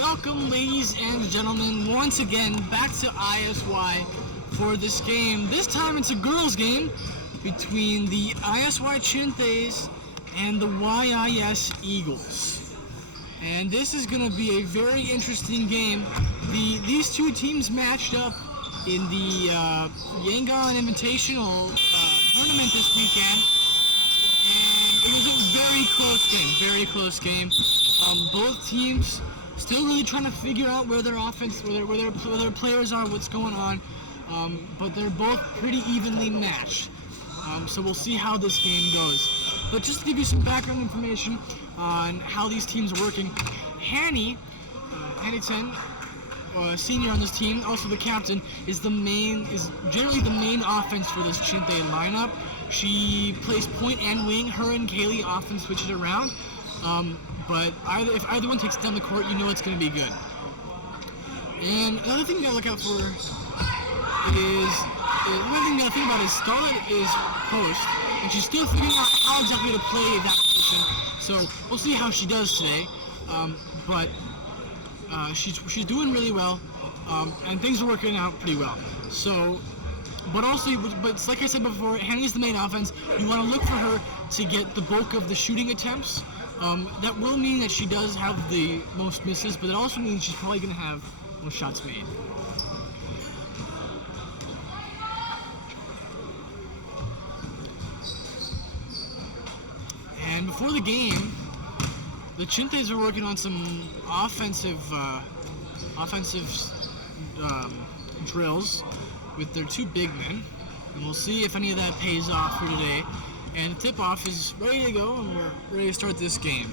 welcome, ladies and gentlemen, once again back to ISY for this game. This time it's a girls' game between the ISY Chinthes and the YIS Eagles. And this is going to be a very interesting game. These two teams matched up in the Yangon Invitational tournament this weekend. And it was a very close game. Both teams still really trying to figure out where their offense, where their players are, what's going on. But they're both pretty evenly matched. So we'll see how this game goes. But just to give you some background information on how these teams are working, Hanny Chen, senior on this team, also the captain, is generally the main offense for this Chinthe lineup. She plays point and wing. Her and Kaylee often switch it around. But if either one takes down the court, you know it's going to be good. And another thing you got to look out for is Scarlett is post, and she's still figuring out how exactly to play that position. So we'll see how she does today. But she's doing really well, and things are working out pretty well. So, but like I said before, Hanny's the main offense. You want to look for her to get the bulk of the shooting attempts. That will mean that she does have the most misses, but it also means she's probably going to have most shots made. And before the game, the Chinthes are working on some offensive drills with their two big men, and we'll see if any of that pays off for today. And the tip-off is ready to go, and we're ready to start this game.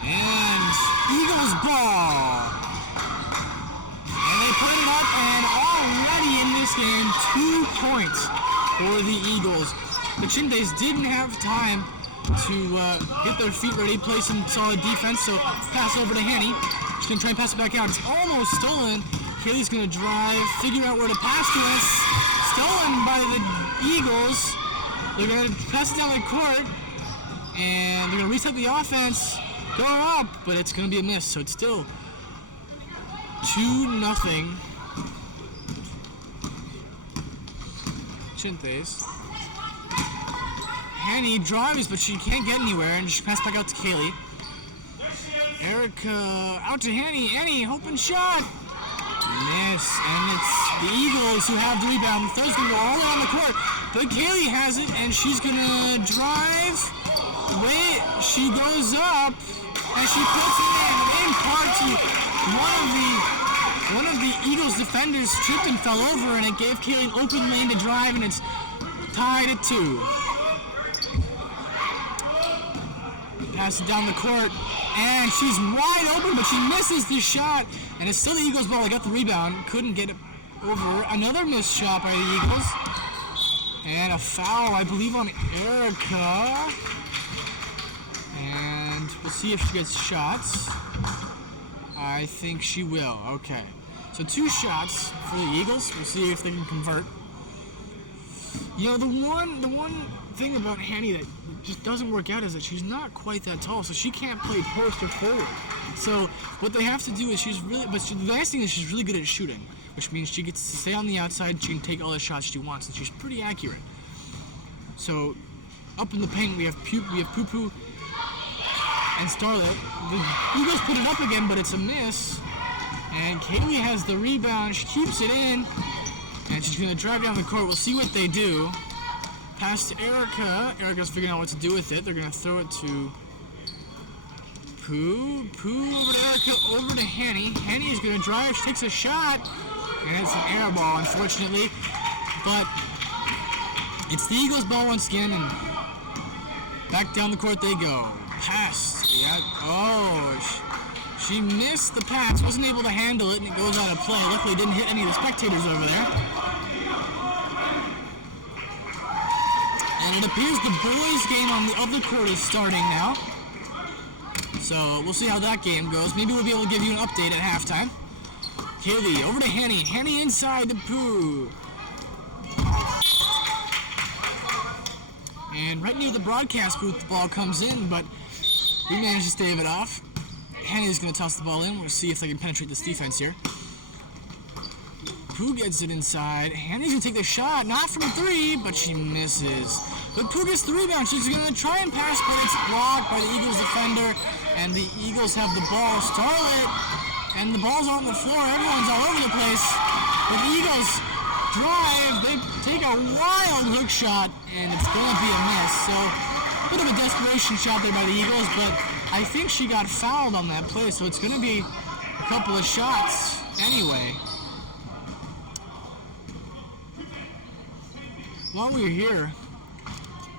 And Eagles ball! And they put it up, and already in this game, 2 points for the Eagles. The Chinthes didn't have time to get their feet ready, play some solid defense, so pass over to Hanny. She's going to try and pass it back out. It's almost stolen. Kaylee's going to drive, figure out where to pass to us. Stolen by the Eagles. They're going to pass it down the court, and they're going to reset the offense, go up, but it's going to be a miss, so it's still 2-0 Chinthes. Hanny drives, but she can't get anywhere, and she passes back out to Kaylee. Erica out to Hanny. Hanny, open shot. Miss, and it's the Eagles who have the rebound. The throw's going to go all around the court, but Kaylee has it, and she's going to drive. Wait, she goes up, and she puts it in part to one of the Eagles defenders tripped and fell over, and it gave Kaylee an open lane to drive, and it's tied at 2. Pass it down the court, and she's wide open, but she misses the shot, and it's still the Eagles' ball. They got the rebound, couldn't get it over. Another missed shot by the Eagles, and a foul, I believe, on Erica, and we'll see if she gets shots. I think she will. Okay, so 2 shots for the Eagles. We'll see if they can convert. You know, the one thing about Hanny that just doesn't work out is that she's not quite that tall, so she can't play post or forward. So what they have to do is the nice thing is she's really good at shooting, which means she gets to stay on the outside. She can take all the shots she wants, and she's pretty accurate. So up in the paint we have Poo-Poo and Starlet. The Eagles put it up again, but it's a miss. And Kaylee has the rebound. She keeps it in, and she's going to drive down the court. We'll see what they do. Pass to Erica. Erica's figuring out what to do with it. They're going to throw it to Poo over to Erica, over to Hanny. Hanny is going to drive. She takes a shot, and it's an air ball, unfortunately. But it's the Eagles' ball once again, and back down the court they go. Pass. She missed the pass, wasn't able to handle it, and it goes out of play. Luckily, didn't hit any of the spectators over there. And it appears the boys' game on the other court is starting now. So we'll see how that game goes. Maybe we'll be able to give you an update at halftime. Kaylee over to Hanny. Hanny inside the Poo. And right near the broadcast booth, the ball comes in, but we managed to stave it off. Henny's going to toss the ball in. We'll see if they can penetrate this defense here. Pooh gets it inside. Henny's going to take the shot. Not from 3, but she misses. But Pooh gets the rebound. She's going to try and pass, but it's blocked by the Eagles defender. And the Eagles have the ball. Starlet. And the ball's on the floor. Everyone's all over the place. But the Eagles drive. They take a wild hook shot, and it's going to be a miss. So, a bit of a desperation shot there by the Eagles, but I think she got fouled on that play, so it's going to be a couple of shots anyway. While we're here,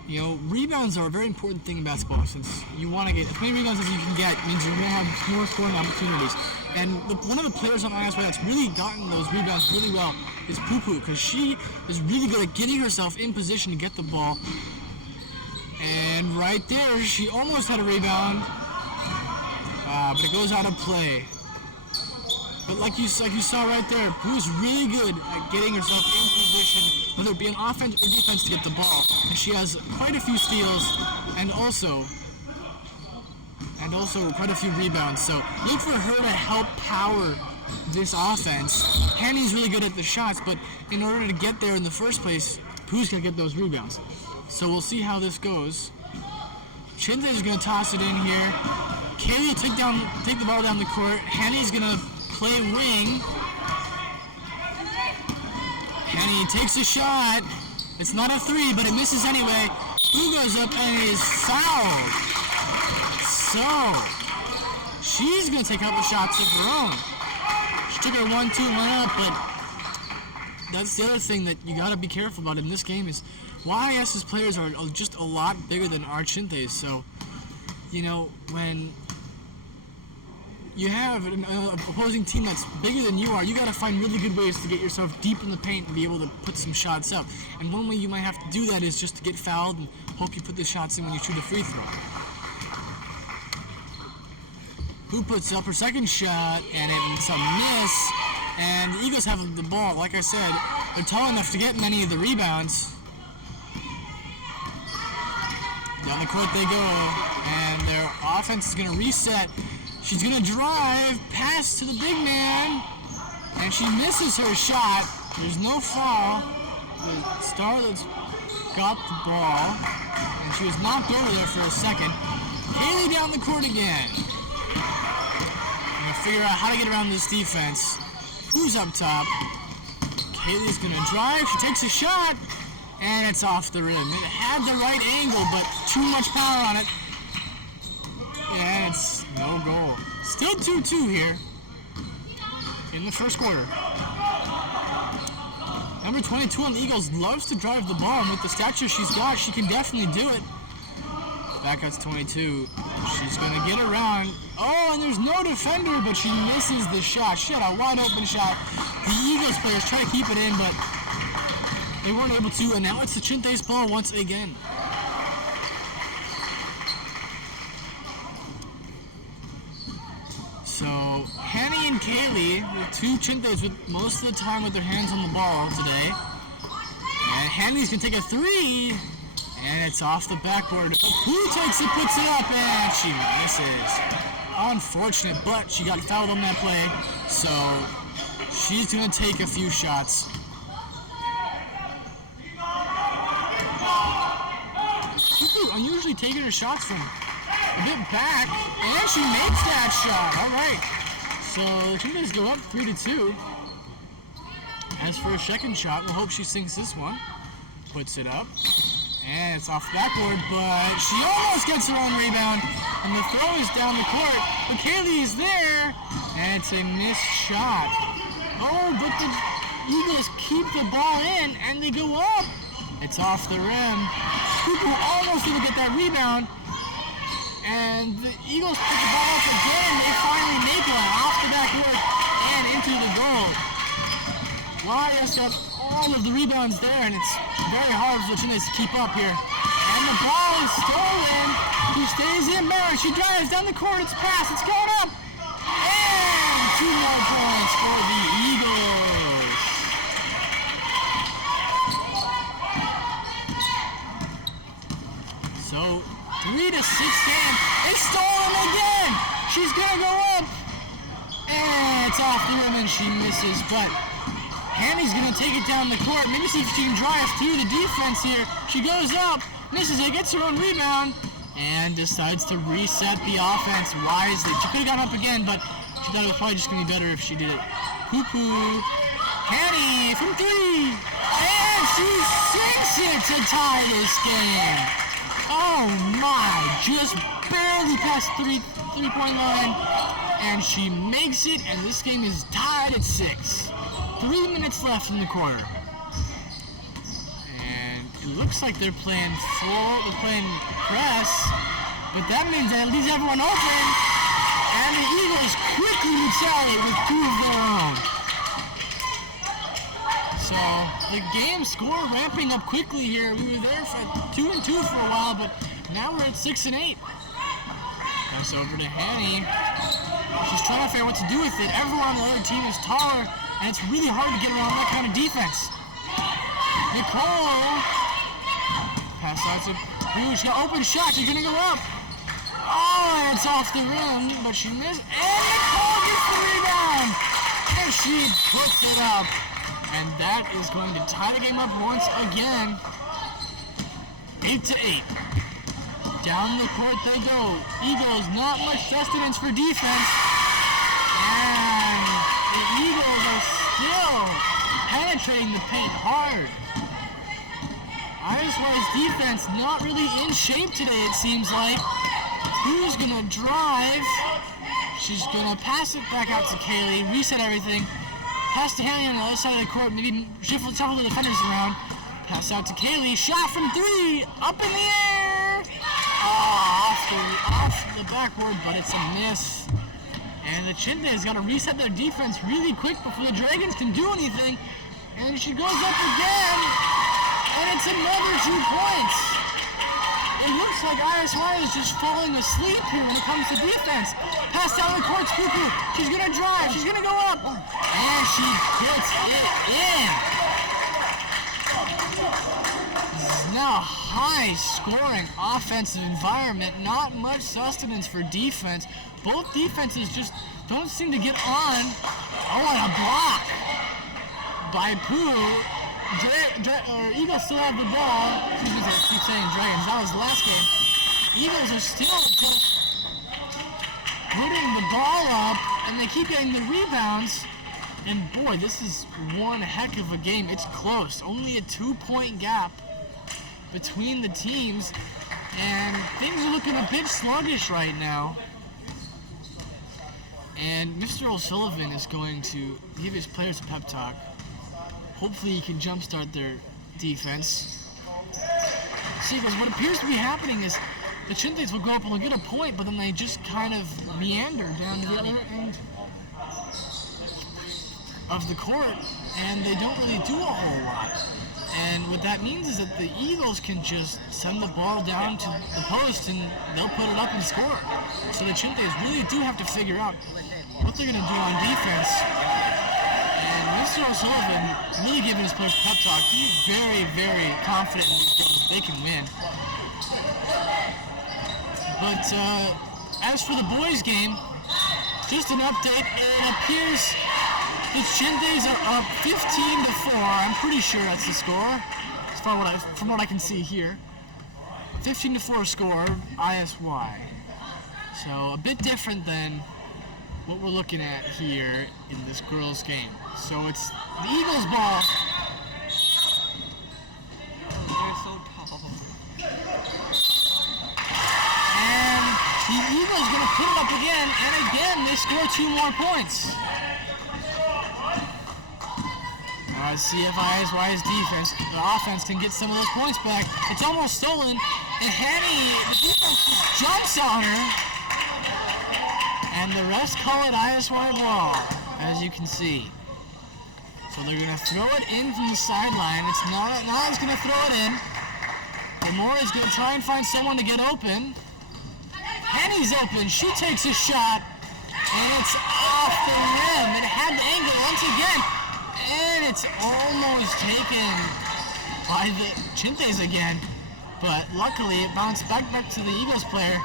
you know, rebounds are a very important thing in basketball, since you want to get as many rebounds as you can get means you're going to have more scoring opportunities. And one of the players on ISY that's really gotten those rebounds really well is Poo, because she is really good at getting herself in position to get the ball. And right there, she almost had a rebound, but it goes out of play. But like you saw right there, Pooh's really good at getting herself in position, whether it be an offense or defense, to get the ball. And she has quite a few steals and also quite a few rebounds. So look for her to help power this offense. Hanny's really good at the shots, but in order to get there in the first place, Pooh's going to get those rebounds. So we'll see how this goes. Chinthes is going to toss it in here. Kaylee will take the ball down the court. Hanny's going to play wing. Henny takes a shot. It's not a 3, but it misses anyway. Pooh goes up and is fouled. So, she's going to take a couple shots of her own. She took her 1-2 and went up, but that's the other thing that you got to be careful about in this game is YIS's players are just a lot bigger than our Chinthes. So, you know, when you have an opposing team that's bigger than you are, you got to find really good ways to get yourself deep in the paint and be able to put some shots up. And one way you might have to do that is just to get fouled and hope you put the shots in when you shoot a free throw. Who puts up her second shot, and it's a miss. And the Eagles have the ball. Like I said, they're tall enough to get many of the rebounds. Down the court they go, and their offense is going to reset. She's going to drive, pass to the big man, and she misses her shot. There's no foul. The Starlet's got the ball, and she was knocked over there for a second. Kaylee down the court again. Going to figure out how to get around this defense. Who's up top? Kaylee's going to drive. She takes a shot, and it's off the rim. It had the right angle, but too much power on it. And it's no goal. Still 2-2 here in the first quarter. Number 22 on the Eagles loves to drive the ball, and with the stature she's got, she can definitely do it. Back out's 22. She's going to get around. Oh, and there's no defender, but she misses the shot. She had a wide open shot. The Eagles players try to keep it in, but they weren't able to, and now it's the Chinthes ball once again. So, Henny and Kaylee, the two Chinthes with most of the time with their hands on the ball today. And Henny's going to take a 3, and it's off the backboard. Who takes it, puts it up, and she misses. Unfortunate, but she got fouled on that play, so she's going to take a few shots. Unusually taking her shots from a bit back, and she makes that shot. All right, so the Chinthes go up 3-2. As for a second shot, we'll hope she sinks this one. Puts it up, and it's off the backboard, but she almost gets her own rebound, and the throw is down the court. But Kaylee is there, and it's a missed shot. Oh, but the Eagles keep the ball in, and they go up. It's off the rim. People almost didn't get that rebound, and the Eagles put the ball up again. They finally make one off the backboard and into the goal. YIS got all of the rebounds there, and it's very hard for the Chinthes to keep up here. And the ball is stolen. She stays in bounds. She drives down the court. It's passed. It's going up. And 2 more points for the Eagles. So 3-6 game. It's stolen again. She's gonna go up. And it's off the rim and she misses, but Hanny's gonna take it down the court. Maybe see if she can drive through the defense here. She goes up, misses it, gets her own rebound, and decides to reset the offense wisely. She could have gone up again, but she thought it was probably just gonna be better if she did it. Poo-poo. Hanny from three. And she sinks it to tie this game. Oh my, just barely past three-point line. And she makes it, and this game is tied at 6. 3 minutes left in the quarter. And it looks like they're playing press, but that means that leaves everyone open, and the Eagles quickly retaliate with 2 of their own. So the game score ramping up quickly here. We were there for 2-2 for a while, but now we're at 6-8. Pass over to Hanny. She's trying to figure out what to do with it. Everyone on the other team is taller, and it's really hard to get around that kind of defense. Nicole. Pass out to Blue. She got open shot. She's going to go up. Oh, and it's off the rim, but she missed. And Nicole gets the rebound. And she puts it up. And that is going to tie the game up once again. 8-8. Down the court they go. Eagles, not much sustenance for defense. And the Eagles are still penetrating the paint hard. ISY's defense not really in shape today, it seems like. Who's going to drive? She's going to pass it back out to Kaylee, reset everything. Pass to Haley on the other side of the court, maybe shuffle the defenders around. Pass out to Kaylee, shot from 3, up in the air! Off the backboard, but it's a miss. And the Chinthes got to reset their defense really quick before the Dragons can do anything. And she goes up again, and it's another 2 points. It looks like ISY is just falling asleep here when it comes to defense. Pass down the court, Cuckoo. She's going to drive. She's going to go up. And she puts it in. This is now a high-scoring offensive environment. Not much sustenance for defense. Both defenses just don't seem to get on. Oh, and a block by Pooh. Eagles still have the ball. Excuse me, I keep saying Dragons. That was the last game. Eagles are still just putting the ball up, and they keep getting the rebounds. And boy, this is one heck of a game. It's close. Only a 2-point gap between the teams, and things are looking a bit sluggish right now. And Mr. O'Sullivan is going to give his players a pep talk. Hopefully he can jumpstart their defense. See, because what appears to be happening is the Chinthes will go up and they'll get a point, but then they just kind of meander down to the other end of the court, and they don't really do a whole lot. And what that means is that the Eagles can just send the ball down to the post and they'll put it up and score. So the Chinthes really do have to figure out what they're going to do on defense. And Mr. O'Sullivan really giving his players pep talk. He's very, very confident in these games. They can win. But as for the boys' game, just an update. It appears the Chinthes are up 15-4. I'm pretty sure that's the score, from what I can see here. 15-4 score, ISY. So a bit different than what we're looking at here in this girls' game. So it's the Eagles' ball. They're so tall. And the Eagles going to put it up again, and again they score 2 more points. Let's see if ISY's defense, the offense, can get some of those points back. It's almost stolen, and Hanny, the defense just jumps on her. And the refs call it ISY ball, as you can see. So they're going to throw it in from the sideline. It's Nala's going to throw it in. Demora's going to try and find someone to get open. Hanny's open. She takes a shot, and it's off the rim. It had the angle once again. And it's almost taken by the Chinthes again. But luckily, it bounced back to the Eagles player.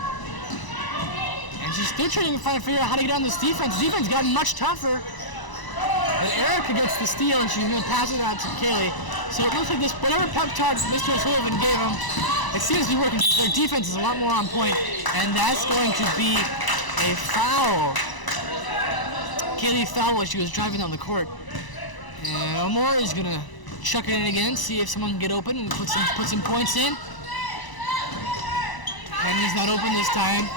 And still trying to figure out how to get on this defense. The defense gotten much tougher. But Erica gets the steal, and she's going to pass it out to Kaylee. So it looks like this, whatever pep talk Mr. O'Sullivan gave them, it seems to be working. Their defense is a lot more on point, and that's going to be a foul. Kaylee fouled while she was driving down the court. And Omar is going to chuck it in again, see if someone can get open and put some points in. Henny's not open this time.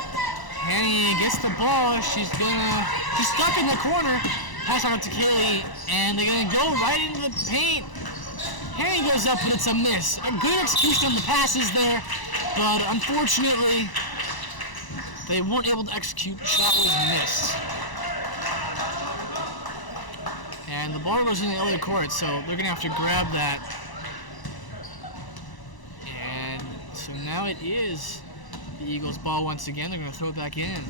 Henny gets the ball. She's stuck in the corner. Pass on to Kaylee, and they're going to go right into the paint. Henny goes up, but it's a miss. A good execution on the passes there, but unfortunately, they weren't able to execute. Shot was missed. And the ball goes in the other court, so they're going to have to grab that. And so now it is the Eagles' ball once again. They're going to throw it back in.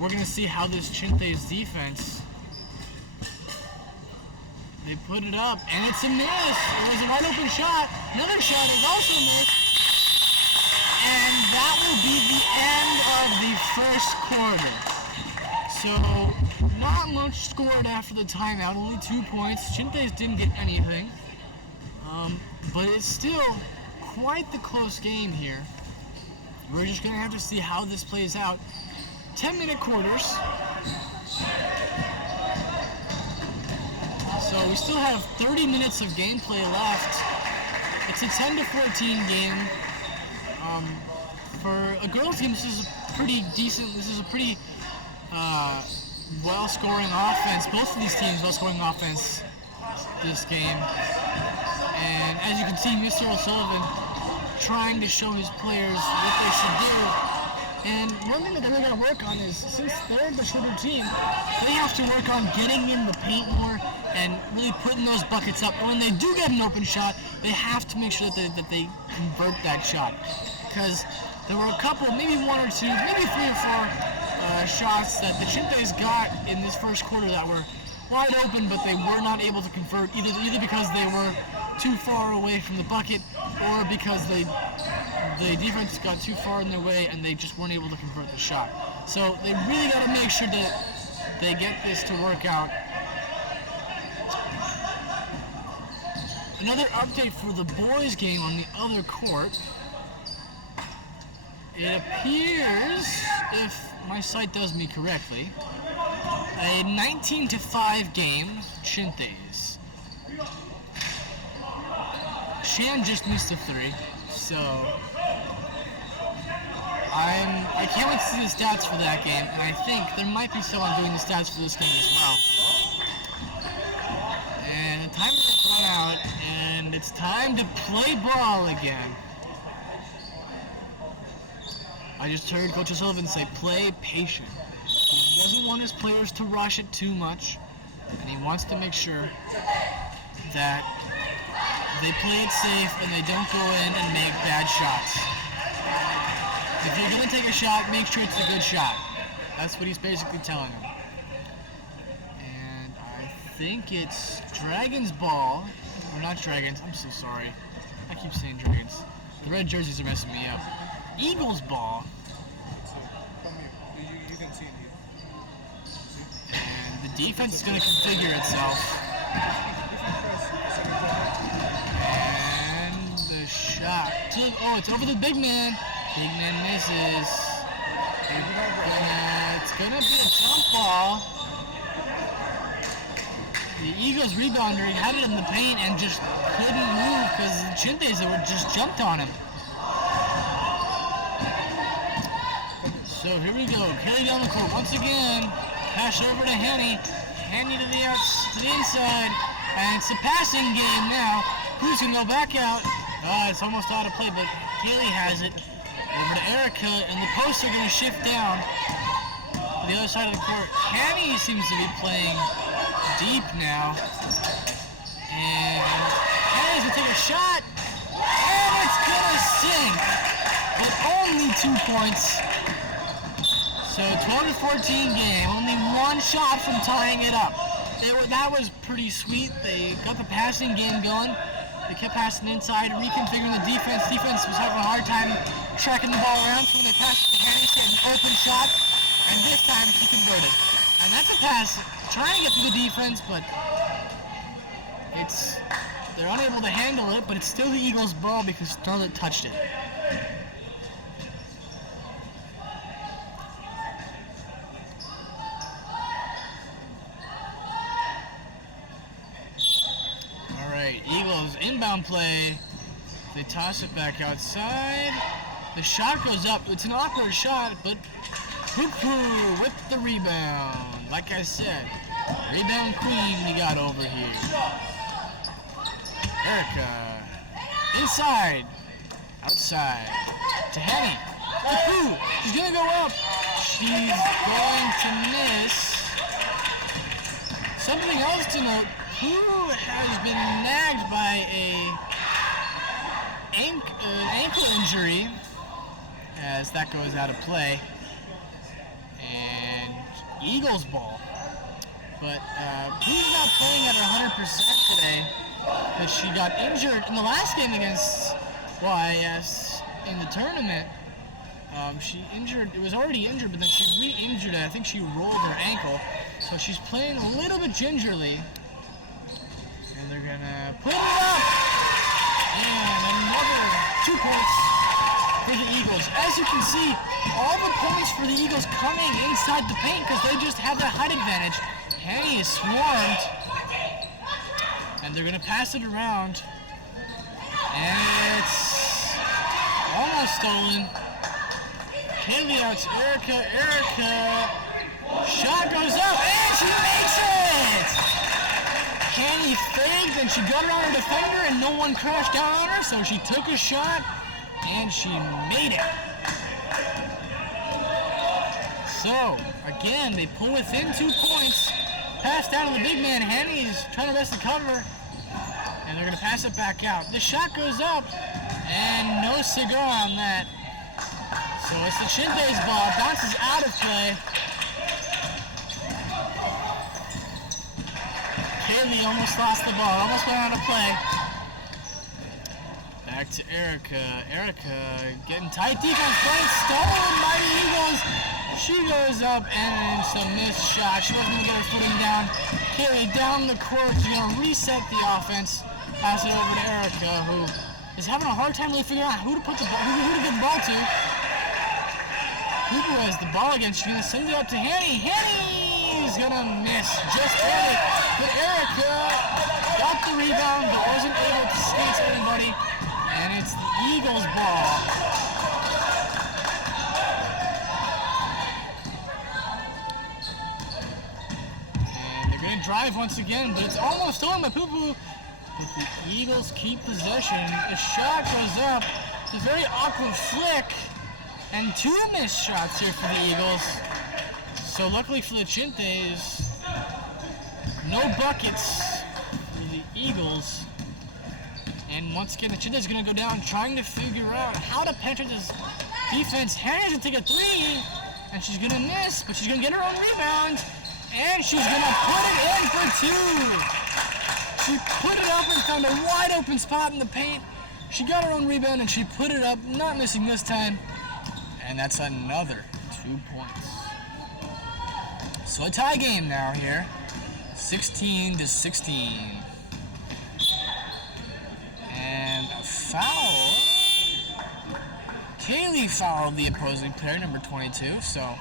We're going to see how this Chinthes defense, they put it up, and it's a miss. It was a wide open shot. Another shot is also missed. And that will be the end of the first quarter. So, not much scored after the timeout, only 2 points. Chinthes didn't get anything. But it's still quite the close game here. We're just going to have to see how this plays out. 10-minute quarters. So we still have 30 minutes of gameplay left. It's a 10-14 game. For a girls' game, this is pretty decent. This is a pretty well-scoring offense. Both of these teams well-scoring offense this game. And as you can see, Mr. O'Sullivan trying to show his players what they should do. And one thing that they're going to work on is, since they're the shorter team, they have to work on getting in the paint more and really putting those buckets up. And when they do get an open shot, they have to make sure that they convert that shot. Because there were a couple, maybe one or two, maybe 3 or 4 shots that the Chinthes got in this first quarter that were wide open, but they were not able to convert, either because they were too far away from the bucket, or because the defense got too far in their way and they just weren't able to convert the shot. So they really got to make sure that they get this to work out. Another update for the boys' game on the other court. It appears, if my site does me correctly, a 19-5 game, Chinthes. Shan just missed a 3, so I can't wait to see the stats for that game, and I think there might be someone doing the stats for this game as well. And the time has run out, and it's time to play ball again. I just heard Coach O'Sullivan say, play patient. He doesn't want his players to rush it too much, and he wants to make sure that they play it safe and they don't go in and make bad shots. If you're going to take a shot, make sure it's a good shot. That's what he's basically telling them. And I think it's Dragons ball. Or not Dragons, I'm so sorry. I keep saying Dragons. The red jerseys are messing me up. Eagles ball. You can see it here. And the defense is going to configure itself. And the shot. Oh, it's over the big man. Big man misses. It's going to be a jump ball. The Eagles rebounder, he had it in the paint and just couldn't move because the Chinthes just jumped on him. So here we go. Kaylee down the court once again. Pass over to Henny. Henny to the inside. And it's a passing game now. Who's going to go back out? It's almost out of play, but Kaylee has it. Over to Erica, and the posts are going to shift down to the other side of the court. Henny seems to be playing deep now. And Henny's going to take a shot. And it's going to sink. But only 2 points. So 12-14 game. Only one shot from tying it up. That was pretty sweet. They got the passing game going. They kept passing inside, reconfiguring the defense. Defense was having a hard time tracking the ball around, so when they passed it to Henny, she had an open shot. And this time she converted. And that's a pass trying to get through the defense, but they're unable to handle it, but it's still the Eagles' ball because Starlet touched it. Alright, Eagles inbound play. They toss it back outside. The shot goes up. It's an awkward shot, but Poo-Poo with the rebound. Like I said, rebound queen we got over here. Erica. Inside. Outside. To Henny. To Pooh. She's going to go up. She's going to miss. Something else to note. Pooh has been nagged by an ankle injury as that goes out of play. And Eagles ball. But Pooh's not playing at 100% today. But she got injured in the last game against YIS in the tournament. She injured, it was already injured, but then she re-injured it. I think she rolled her ankle. So she's playing a little bit gingerly. And they're gonna put it up! And another 2 points for the Eagles. As you can see, all the points for the Eagles coming inside the paint because they just have that height advantage. Henny is swarmed. And they're going to pass it around. And it's almost stolen. Kaylee out to Erica. Erica. Shot goes up. And she makes it! Henny faked and she got around her defender and no one crashed down on her. So she took a shot and she made it. So, again, they pull within 2 points. Pass down to the big man. Henny's trying to rest the cover. And they're going to pass it back out. The shot goes up. And no cigar on that. So it's the Chinthes ball. Bounces out of play. Kaylee almost lost the ball. Almost went out of play. Back to Erica. Erica getting tight defense. Point stolen by the Eagles. She goes up and it's a missed shot. She wasn't going to get her footing down. Kaylee down the court. She's going to reset the offense. Pass it over to Erica, who is having a hard time really figuring out who to put the ball, who to give the ball to. Who has the ball again? She's going to send it up to Henny. Henny's going to miss just barely. But Erica got the rebound but wasn't able to skate to anybody. And it's the Eagles' ball. Drive once again, but it's almost stolen by Poo-Poo. But the Eagles keep possession. The shot goes up. It's a very awkward flick. And 2 missed shots here for the Eagles. So luckily for the Chinthes, no buckets for the Eagles. And once again, the Chinthes is going to go down trying to figure out how to penetrate this defense. Hannah's going to take a 3, and she's going to miss, but she's going to get her own rebound. And she's going to put it in for 2. She put it up and found a wide open spot in the paint. She got her own rebound and she put it up, not missing this time. And that's another 2 points. So a tie game now here. 16-16. And a foul. Kaylee fouled the opposing player, number 22, so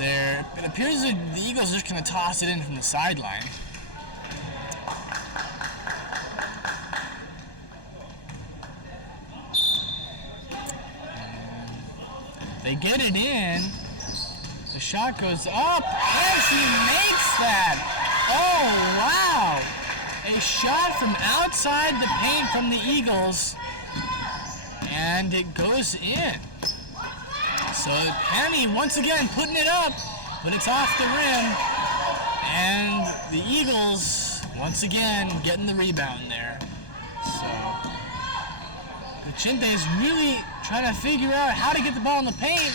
it appears that the Eagles are just going to toss it in from the sideline. They get it in. The shot goes up, and she makes that. Oh, wow. A shot from outside the paint from the Eagles, and it goes in. So Penny once again putting it up, but it's off the rim. And the Eagles once again getting the rebound there. So the Chinthes really trying to figure out how to get the ball in the paint.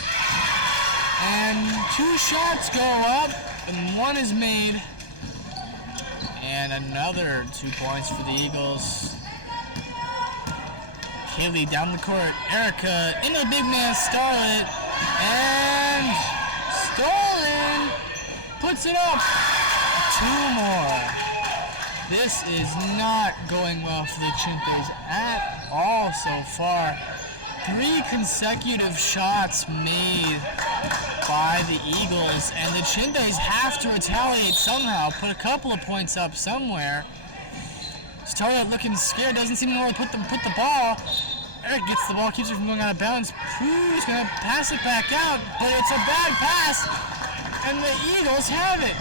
And 2 shots go up, and 1 is made. And another 2 points for the Eagles. Kaylee down the court. Erica into the big man, Starlet. And stolen. Puts it up. 2 more. This is not going well for the Chinthes at all so far. 3 consecutive shots made by the Eagles, and the Chinthes have to retaliate somehow, put a couple of points up somewhere. Starlight looking scared, doesn't seem to know where to put the ball. Eric gets the ball, keeps it from going out of bounds. Pooh's going to pass it back out, but it's a bad pass, and the Eagles have it.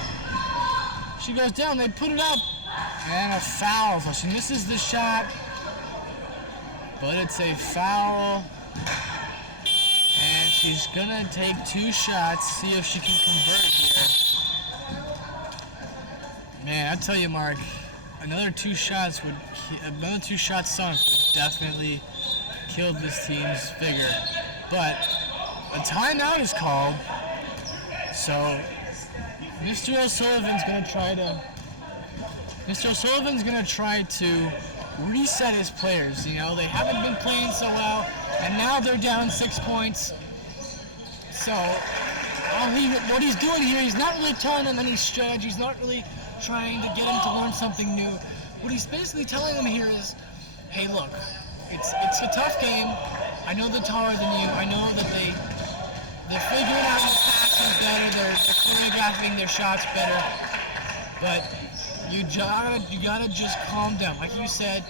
She goes down, they put it up, and a foul. So she misses the shot, but it's a foul. And she's going to take 2 shots, see if she can convert here. Man, I tell you, Mark, another 2 shots sunk would definitely killed this team's vigor. But a timeout is called, so Mr. O'Sullivan's going to try to reset his players. You know, they haven't been playing so well, and now they're down 6 points. So what he's doing here, he's not really telling them any strategy. He's not really trying to get them to learn something new. What he's basically telling them here is, hey, look, it's a tough game. I know they're taller than you. I know that they're figuring out the passes better. They're choreographing their shots better. But you gotta just calm down. Like you said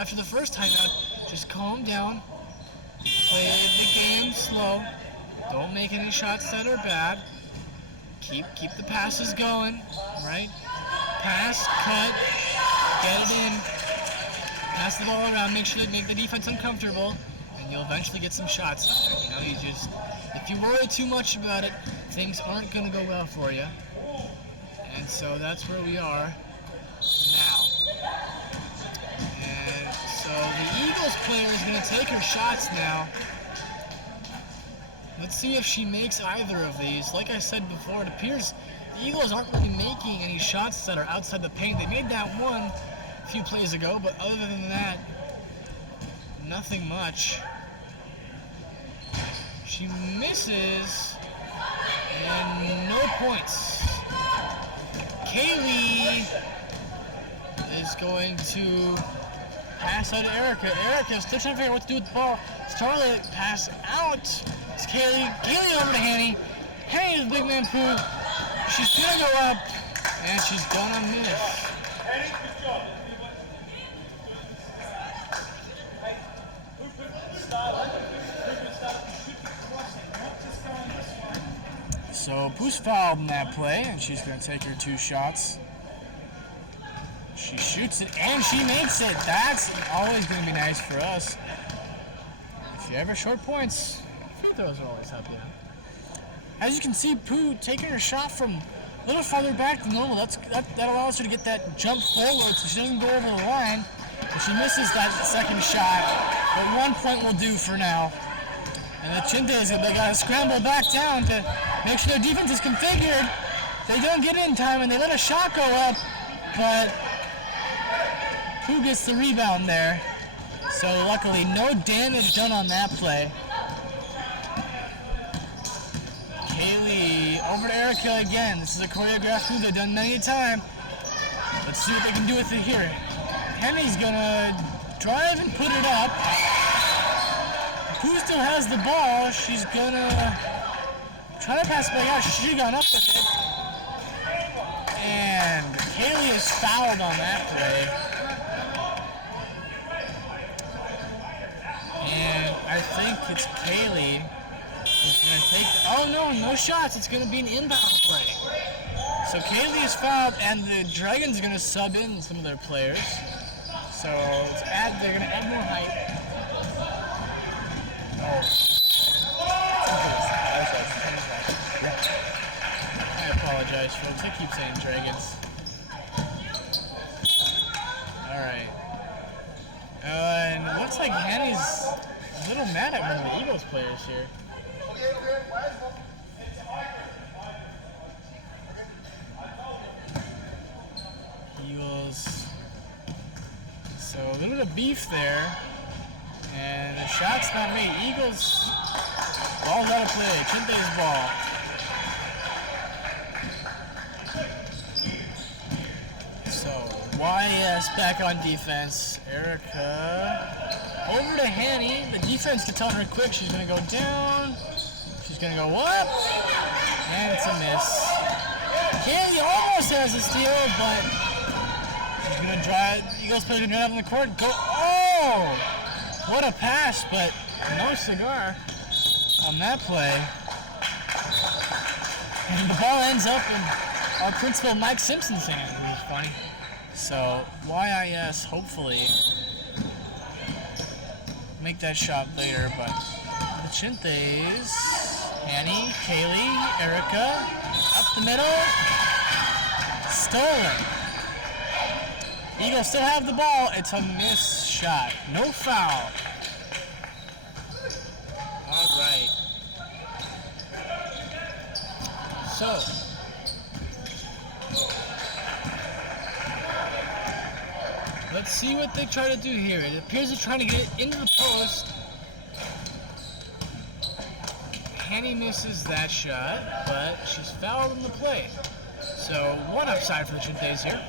after the first timeout, just calm down. Play the game slow. Don't make any shots that are bad. Keep the passes going, right? Pass, cut, get it in. Pass the ball around, make the defense uncomfortable, and you'll eventually get some shots in there. You know, if you worry too much about it, things aren't gonna go well for you. And so that's where we are now. And so the Eagles player is gonna take her shots now. Let's see if she makes either of these. Like I said before, it appears the Eagles aren't really making any shots that are outside the paint. They made that one a few plays ago, but other than that, nothing much. She misses, and no points. Kaylee is going to pass out to Erica. Erica still trying to figure out what to do with the ball. Starlet pass out. It's Kaylee. Kaylee over to Hanny. Hanny is the big man Pooh. She's gonna go up, and she's gonna miss. So Pooh's fouled in that play, and she's gonna take her 2 shots. She shoots it, and she makes it. That's always gonna be nice for us. If you ever short points, free throws will always help you out. As you can see, Pooh taking her shot from a little farther back than normal. That allows her to get that jump forward so she doesn't go over the line. But she misses that second shot. But 1 point will do for now. And the Chinthes, they got to scramble back down to make sure their defense is configured. They don't get it in time, and they let a shot go up. But Pooh gets the rebound there. So luckily, no damage done on that play. Kaylee over to Erica again. This is a choreographed move they've done many a time. Let's see what they can do with it here. Henny's gonna drive and put it up. Pooh still has the ball. She's gonna try to pass it back out. She should have gone up with it. And Kaylee is fouled on that play. And I think it's Kaylee who's going to take... Oh, no shots. It's going to be an inbound play. So Kaylee is fouled, and the Dragons are going to sub in some of their players. So they're going to add more height. I apologize, folks. I keep saying Dragons. Alright. And it looks like Hanny's a little mad at one of the Eagles players here. Eagles. So a little bit of beef there. And the shot's not made. Eagles, ball's out of play. Chinthes ball. YIS back on defense. Erica over to Hanny. The defense gets on her quick. She's going to go down. She's going to go up. And it's a miss. Kaylee almost has a steal, but she's going to drive. Eagles player going to drive on the court. Go. Oh! What a pass, but no cigar on that play. And the ball ends up in our principal Mike Simpson's hand, which is funny. So YIS hopefully make that shot later, but the Chinthes, Annie, Kaylee, Erica, up the middle, stolen. Eagles still have the ball. It's a missed shot. No foul. All right. So, let's see what they try to do here. It appears they're trying to get it into the post. Hanny misses that shot, but she's fouled in the play. So, one upside for the Chinthes here.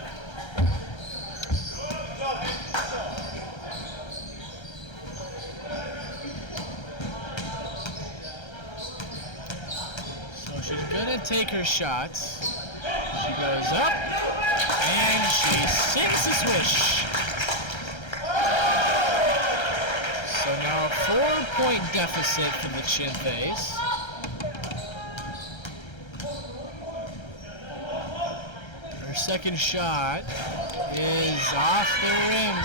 Take her shots. She goes up and she sinks the swish. So now a 4-point deficit for the Chinthes. Her second shot is off the rim.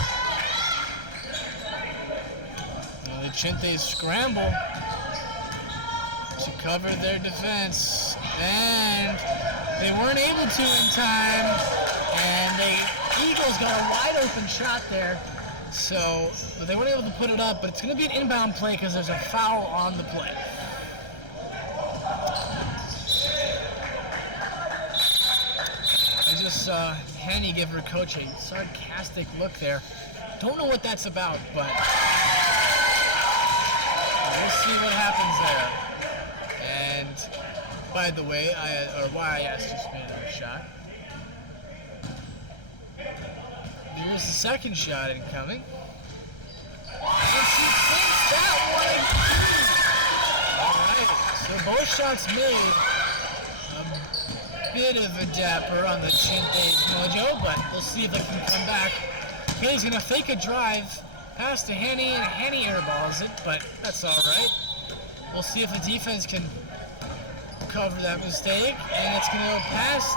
Now the Chinthes scramble to cover their defense, and they weren't able to in time, and the Eagles got a wide open shot there, so but they weren't able to put it up, but it's going to be an inbound play because there's a foul on the play. I just saw Henny give her coach a sarcastic look there. Don't know what that's about, but we'll see what happens there. And by the way, YIS just made another shot. Here's the second shot incoming. And she takes that one again. All right, so both shots made. A bit of a dapper on the Chinthes mojo, but we'll see if they can come back. Kaylee's gonna fake a drive, pass to Hanny, and Hanny airballs it, but that's all right. We'll see if the defense can cover that mistake, and it's going to go past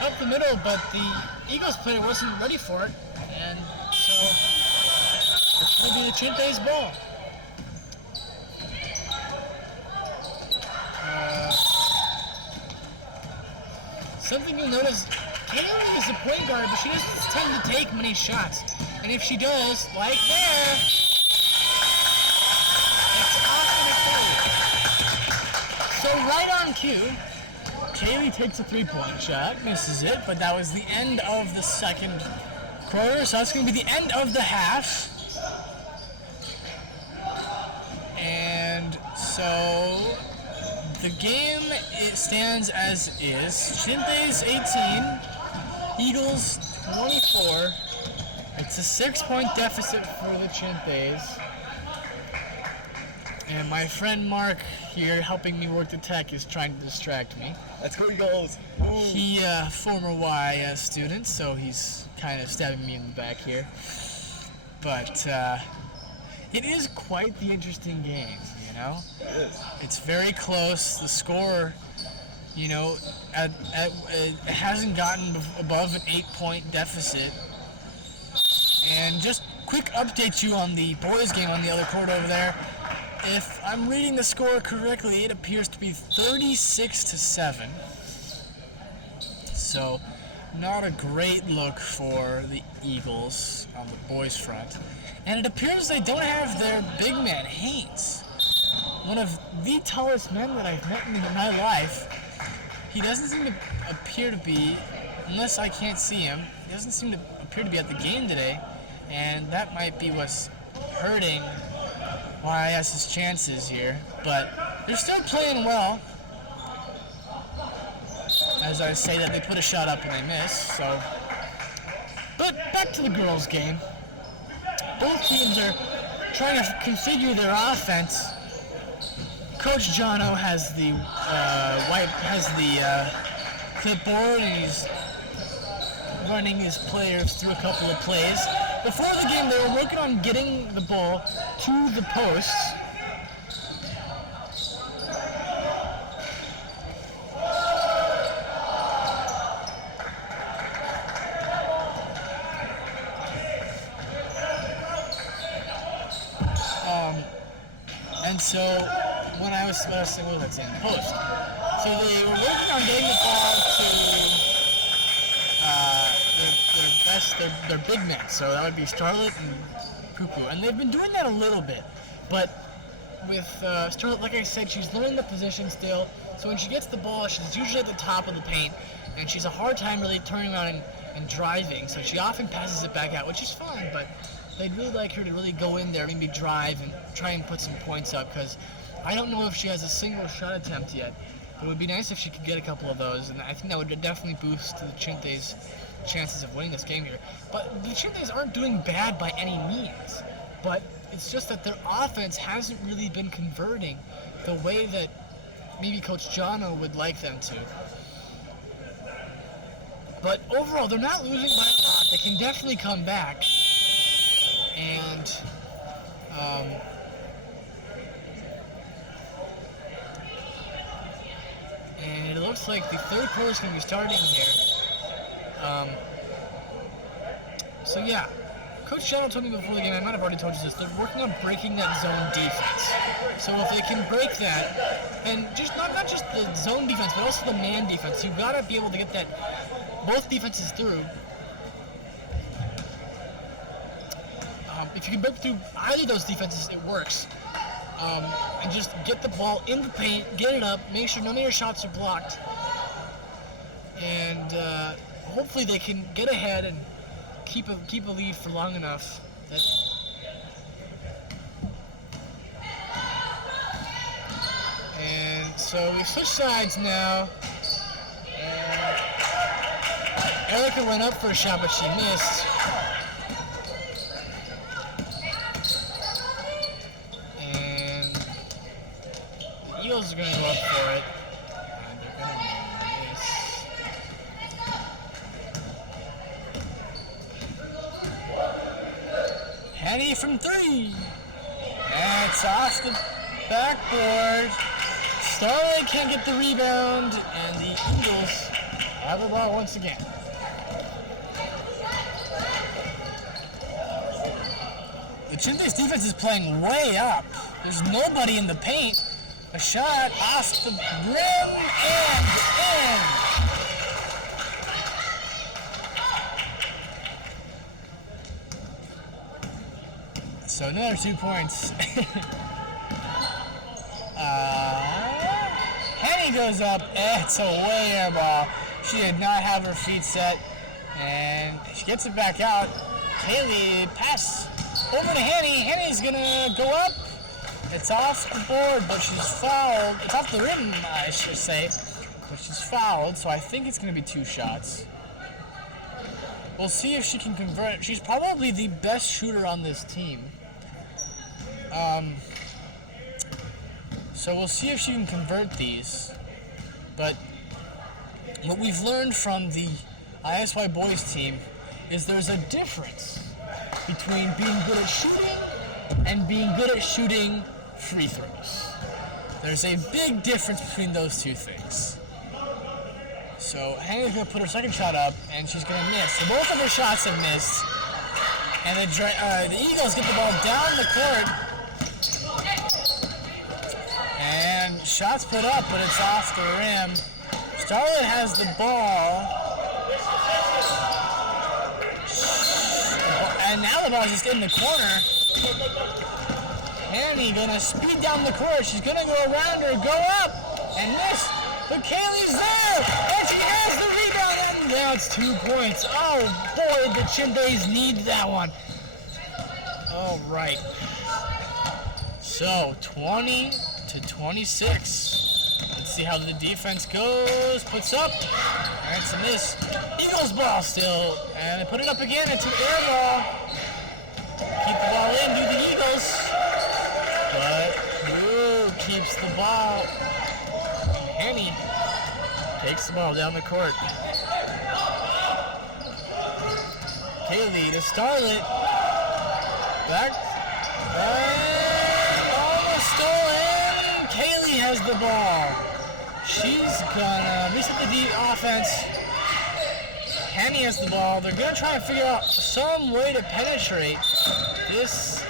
up the middle, but the Eagles player wasn't ready for it, and so it's going to be the Chinthes ball. Something you'll notice, Kaylee is a point guard, but she doesn't tend to take many shots, and if she does, like there, it's off in a play. So right on cue, Kaylee takes a 3-point shot, misses it, but that was the end of the second quarter, so that's going to be the end of the half. And so the game it stands as is. Chinthes 18, Eagles 24. It's a 6-point deficit for the Chinthes. And my friend Mark here, helping me work the tech, is trying to distract me. Let's go Eagles! He, former YIS student, so he's kind of stabbing me in the back here. But it is quite the interesting game, you know? It is. It's very close. The score, you know, it hasn't gotten above an 8-point deficit. And just quick update you on the boys game on the other court over there. If I'm reading the score correctly, it appears to be 36-7. So, not a great look for the Eagles on the boys' front. And it appears they don't have their big man, Haynes. One of the tallest men that I've met in my life. He doesn't seem to appear to be, unless I can't see him, he doesn't seem to appear to be at the game today. And that might be what's hurting YIS's chances here, but they're still playing well. As I say that, they put a shot up and they miss, so But back to the girls' game. Both teams are trying to configure their offense. Coach Jono has the clipboard, and he's running his players through a couple of plays. Before the game, they were working on getting the ball to the posts. And so, when I was saying, what was I saying? Post. So they were working on getting the ball to their big men. So that would be Starlet and Poo-Poo. And they've been doing that a little bit. But with Starlet, like I said, she's learning the position still. So when she gets the ball, she's usually at the top of the paint. And she's a hard time really turning around and driving. So she often passes it back out, which is fine. But they'd really like her to really go in there, maybe drive and try and put some points up, because I don't know if she has a single shot attempt yet. But it would be nice if she could get a couple of those, and I think that would definitely boost the Chinthes' chances of winning this game here. But the Chinthes aren't doing bad by any means, but it's just that their offense hasn't really been converting the way that maybe Coach Jono would like them to. But overall, they're not losing by a lot. They can definitely come back. And it looks like the third quarter is going to be starting here. So yeah, Coach Jono told me before the game, I might have already told you this, they're working on breaking that zone defense. So if they can break that, and just not just the zone defense, but also the man defense, you've got to be able to get that both defenses through. If you can break through either of those defenses, it works. And just get the ball in the paint, get it up, make sure none of your shots are blocked. And hopefully they can get ahead and keep a lead for long enough that and so we switch sides now. And Erica went up for a shot, but she missed. The Eagles are going to go up for it. And they're going to miss. Henny from three. And it's off the backboard. Starlight can't get the rebound, and the Eagles have the ball once again. The Chinthes defense is playing way up. There's nobody in the paint. A shot off the rim and in. So another 2 points. Henny goes up. It's a way air ball. She did not have her feet set, and she gets it back out. Haley pass over to Henny. Henny's gonna go up. It's off the board, but she's fouled. It's off the rim, I should say, but she's fouled, so I think it's going to be 2 shots. We'll see if she can convert. She's probably the best shooter on this team. So we'll see if she can convert these. But what we've learned from the ISY boys team is there's a difference between being good at shooting and being good at shooting free throws. There's a big difference between those two things. So Henry's going to put her second shot up, and she's going to miss. So both of her shots have missed. And the Eagles get the ball down the court. And shots put up, but it's off the rim. Starlet has the ball. And now the ball's just in the corner. Henny gonna speed down the court. She's gonna go around her, go up, and miss. But Kaylee's there, and she has the rebound, and that's 2 points. Oh boy, the Chinthes need that one. All right. So 20-26. Let's see how the defense goes. Puts up. And it's a miss. Eagles ball still. And they put it up again. It's an air ball. Keep the ball in. Do the Eagles. But who keeps the ball? Henny takes the ball down the court. Kaylee to Starlet. Back. And almost stolen. Kaylee has the ball. She's gonna reset the offense. Henny has the ball. They're gonna try and figure out some way to penetrate this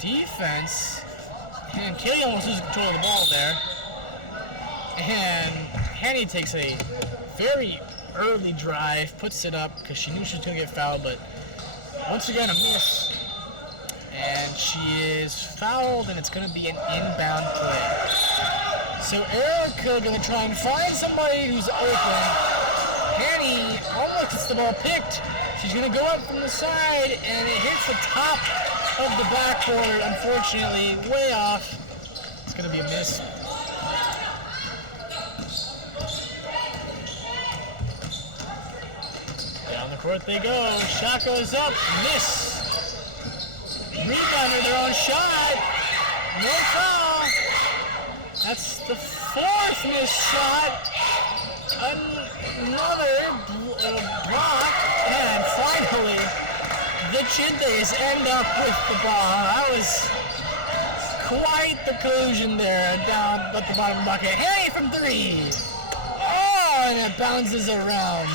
defense. And Kaylee almost loses control of the ball there. And Henny takes a very early drive, puts it up because she knew she was going to get fouled, but once again a miss. And she is fouled, and it's going to be an inbound play. So Erica going to try and find somebody who's open. Henny almost gets the ball picked. She's going to go up from the side, and it hits the top of the backboard, unfortunately, way off. It's going to be a miss. Down the court they go. Shot goes up. Miss. Rebound with their own shot. No foul. That's the fourth missed shot. Another block. And finally, the Chinthes end up with the ball. That was quite the collusion there down at the bottom bucket. Hey, from three. Oh, and it bounces around.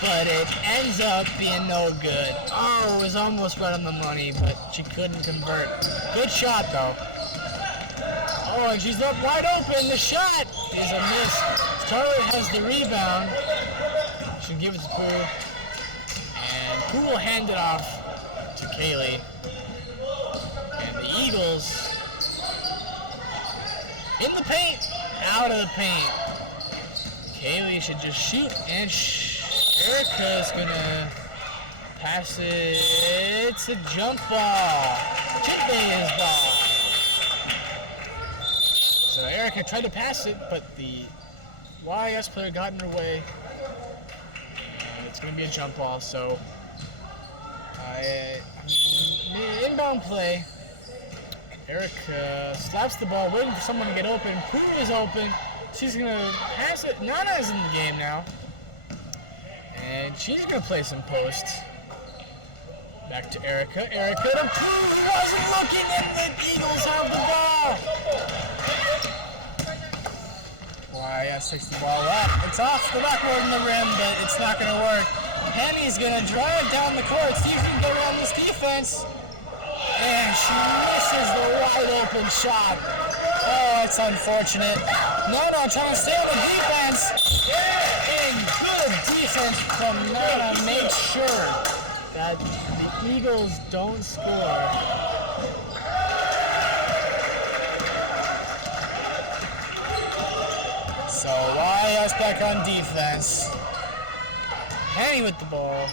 But it ends up being no good. Oh, it was almost right on the money, but she couldn't convert. Good shot, though. Oh, and she's up wide open. The shot is a miss. Starlet has the rebound. She'll give it to Pooh. And Pooh will hand it off to Kaylee. And the Eagles in the paint. Out of the paint. Kaylee should just shoot, and Erica's gonna pass it. It's a jump ball. Chinthes ball. So Erica tried to pass it, but the YIS player got in her way. And it's gonna be a jump ball. So inbound play. Erica slaps the ball, waiting for someone to get open. Pooh is open. She's gonna pass it. Nana's in the game now. And she's going to play some post. Back to Erica. Erica to Pooh, who wasn't looking at the Eagles have the ball. YIS takes the ball up. It's off the backboard in the rim, but it's not going to work. Henny's going to drive down the court, see if she can go around this defense. And she misses the wide open shot. Oh, it's unfortunate. Nana trying to stay on the defense. And good defense from Nana made sure that the Eagles don't score. So YIS back on defense. Henny with the ball.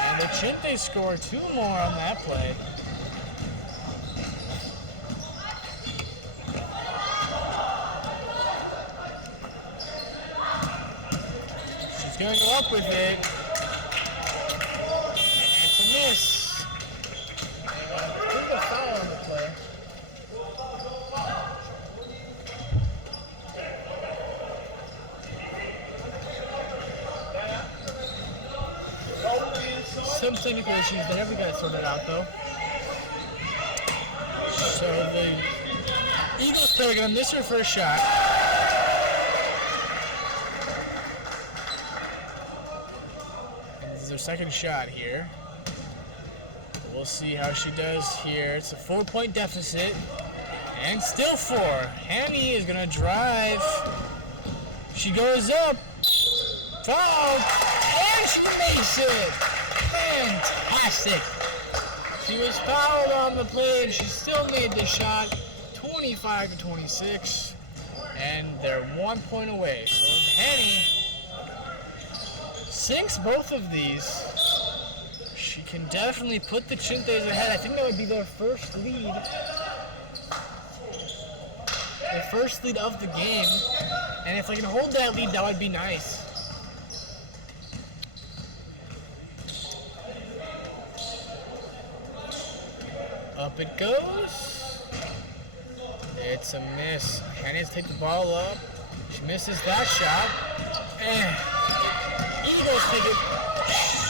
And the Chinthes score two more on that play. Going to go up with it. And it's a miss. There's a foul on the play. Some technical issues that never got sorted out though. So the Eagles player gonna miss her first shot. Their second shot here. We'll see how she does here. It's a 4-point deficit. And still 4. Henny is going to drive. She goes up. Foul. And she makes it. Fantastic. She was fouled on the play, and she still made the shot. 25-26. And they're 1 point away. So Henny sinks both of these. she can definitely put the Chinthes ahead. I think that would be their first lead. Their first lead of the game. And if they can hold that lead, that would be nice. Up it goes. It's a miss. Hannah has to take the ball up. She misses that shot. Eagles take it.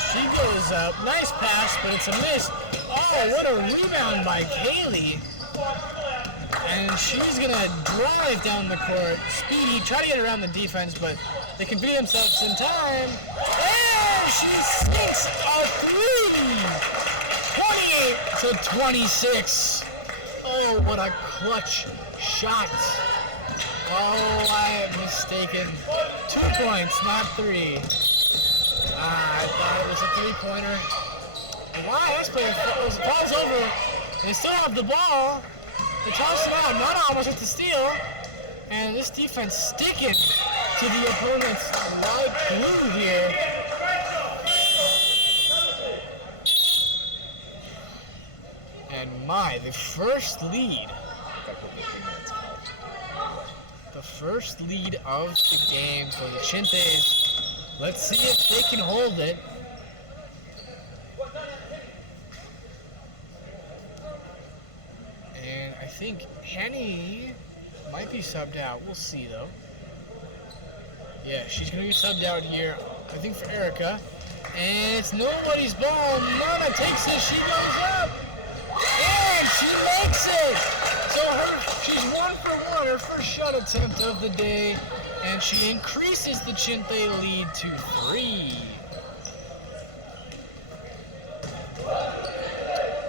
She goes up. Nice pass, but it's a miss. Oh, what a rebound by Kaylee. And she's going to drive down the court. Speedy, try to get around the defense, but they can beat themselves in time. And she sinks a three. 28-26. Oh, what a clutch shot. Oh, I am mistaken. 2 points, not 3. I thought it was a three-pointer. The YIS player falls over. They still have the ball. They toss it out. Nana almost hit the steal. And this defense sticking to the opponents like glue here. And the first lead. The first lead of the game for the Chinthes. Let's see if they can hold it. And I think Henny might be subbed out. We'll see though. Yeah, she's going to be subbed out here, I think for Erica. And it's nobody's ball. Nana takes it. She goes up. And she makes it! So she's 1 for 1, her first shot attempt of the day, and she increases the Chinthe lead to 3.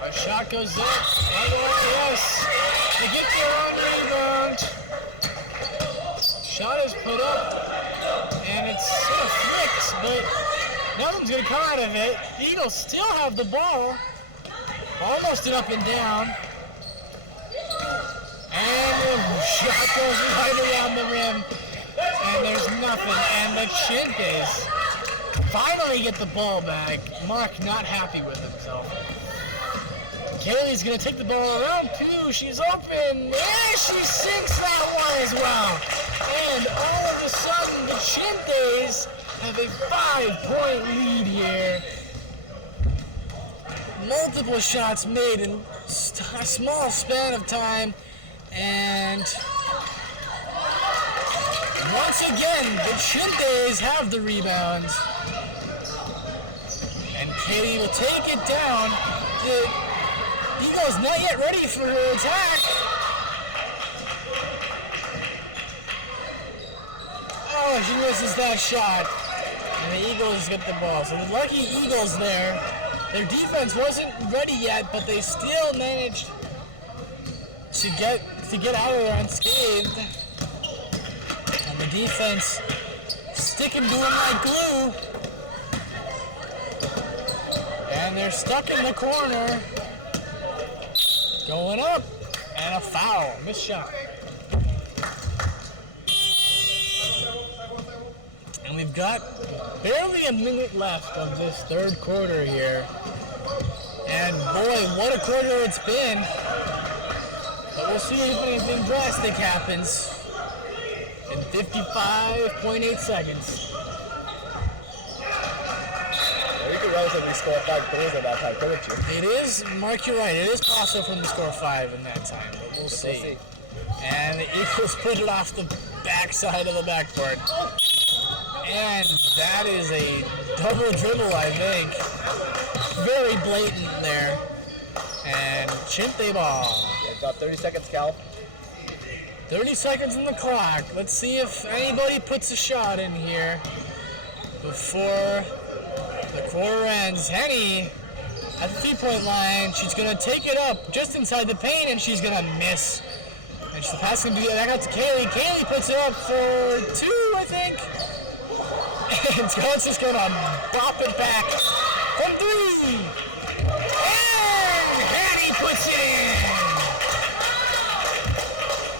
A shot goes up. YIS. They get their own rebound. Shot is put up, and it's sort of flicked, but nothing's going to come out of it. The Eagles still have the ball. Almost an up and down. And the shot goes right around the rim. And there's nothing. And the Chinthes finally get the ball back. Mark not happy with himself. Kaylee's going to take the ball around too. She's open. And she sinks that one as well. And all of a sudden, the Chinthes have a 5-point lead here. Multiple shots made in a small span of time, and once again the Chinthes have the rebounds, and Katie will take it down. The Eagles not yet ready for her attack. Oh, she misses that shot, and the Eagles get the ball. So the lucky Eagles there. Their defense wasn't ready yet, but they still managed to get out of there unscathed. And the defense sticking to them like glue. And they're stuck in the corner. Going up, and a foul. Missed shot. And we've got barely a minute left of this third quarter here. And boy, what a quarter it's been. But we'll see if anything drastic happens in 55.8 seconds. You could relatively score 5 goals in that time, couldn't you? It is, Mark, you're right. It is possible for them to score 5 in that time, but we'll see. And the Eagles put it off the backside of the backboard. And that is a double dribble, I think. Very blatant there. And Chinthe ball. They've got 30 seconds, Cal. 30 seconds on the clock. Let's see if anybody puts a shot in here before the quarter ends. Henny at the 3-point line. She's going to take it up just inside the paint, and she's going to miss. And the pass can be back out to Kaylee. Kaylee puts it up for 2, I think. And Scott's going to bop it back from 3. And Hattie puts it in.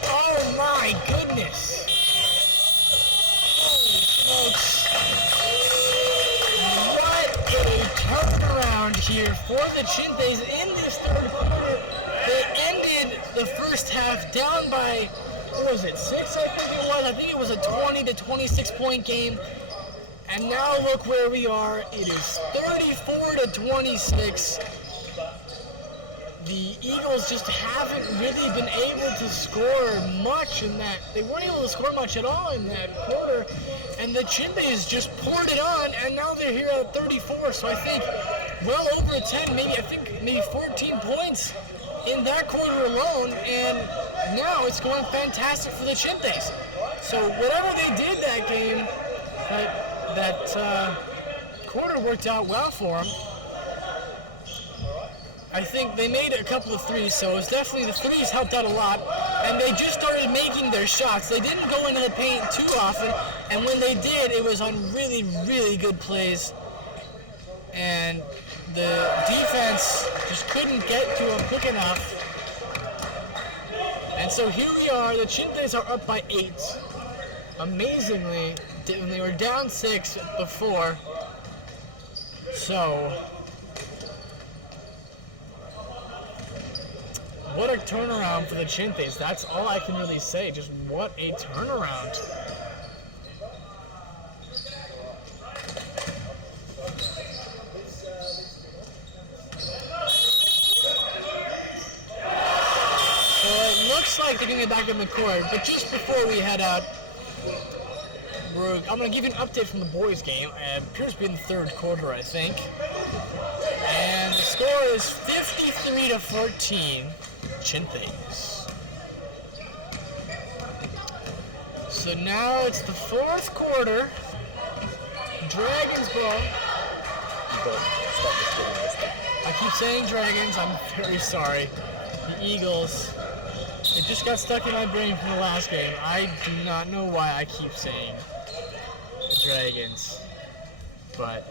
Oh my goodness. Holy smokes. What a turnaround here. here for the Chinthes in this third quarter. They ended the first half down by, what was it, 6 I think it was. I think it was a 20 to 26 point game. And now look where we are. It is 34 to 26. The Eagles just haven't really been able to score much in that. They weren't able to score much at all in that quarter. And the Chinthes just poured it on, and now they're here at 34. So I think well over 10, maybe 14 points in that quarter alone. And now it's going fantastic for the Chinthes. So whatever they did that game, that quarter worked out well for them. I think they made a couple of threes, so it's definitely the threes helped out a lot. And they just started making their shots. They didn't go into the paint too often, and when they did, it was on really, really good plays. And the defense just couldn't get to them quick enough. And so here we are. The Chinthes are up by 8. Amazingly, when they were down 6 before. So what a turnaround for the Chinthes. That's all I can really say. Just what a turnaround. So it looks like they're going to get back in the court. But just before we head out, I'm going to give you an update from the boys' game. It appears to be in the third quarter, I think. And the score is 53 to 14. Chinthes. So now it's the fourth quarter. Dragons ball. I keep saying Dragons. I'm very sorry. The Eagles. It just got stuck in my brain from the last game. I do not know why I keep saying the Dragons. But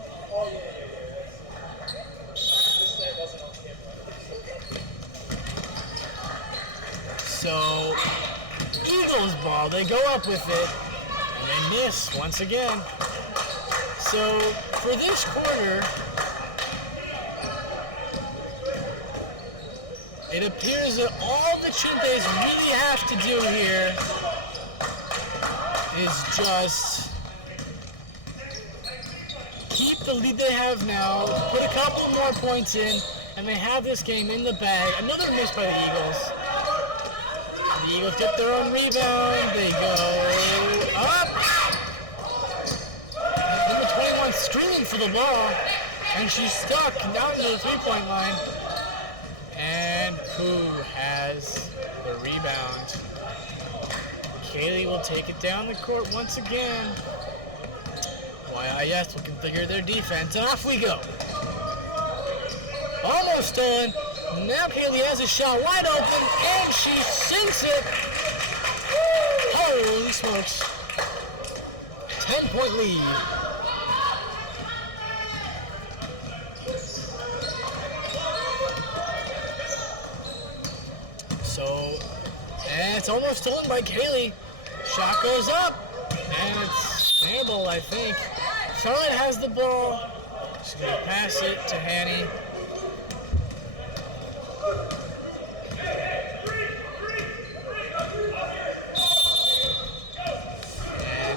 so, Eagles ball, they go up with it, and they miss once again. So, for this quarter, it appears that all the Chinthes really have to do here is just keep the lead they have now, put a couple more points in, and they have this game in the bag. Another miss by the Eagles. The Eagles get their own rebound. They go up. Number 21 screaming for the ball, and she's stuck down to the three-point line. And Pooh has the rebound. Kaylee will take it down the court once again. YIS will configure their defense, and off we go. Almost stolen. Now Kaylee has a shot wide open, and she sinks it. Holy smokes. 10-point lead. So, and it's almost stolen by Kaylee. Shot goes up, and it's handball, I think. Charlotte has the ball. She's going to pass it to Hanny.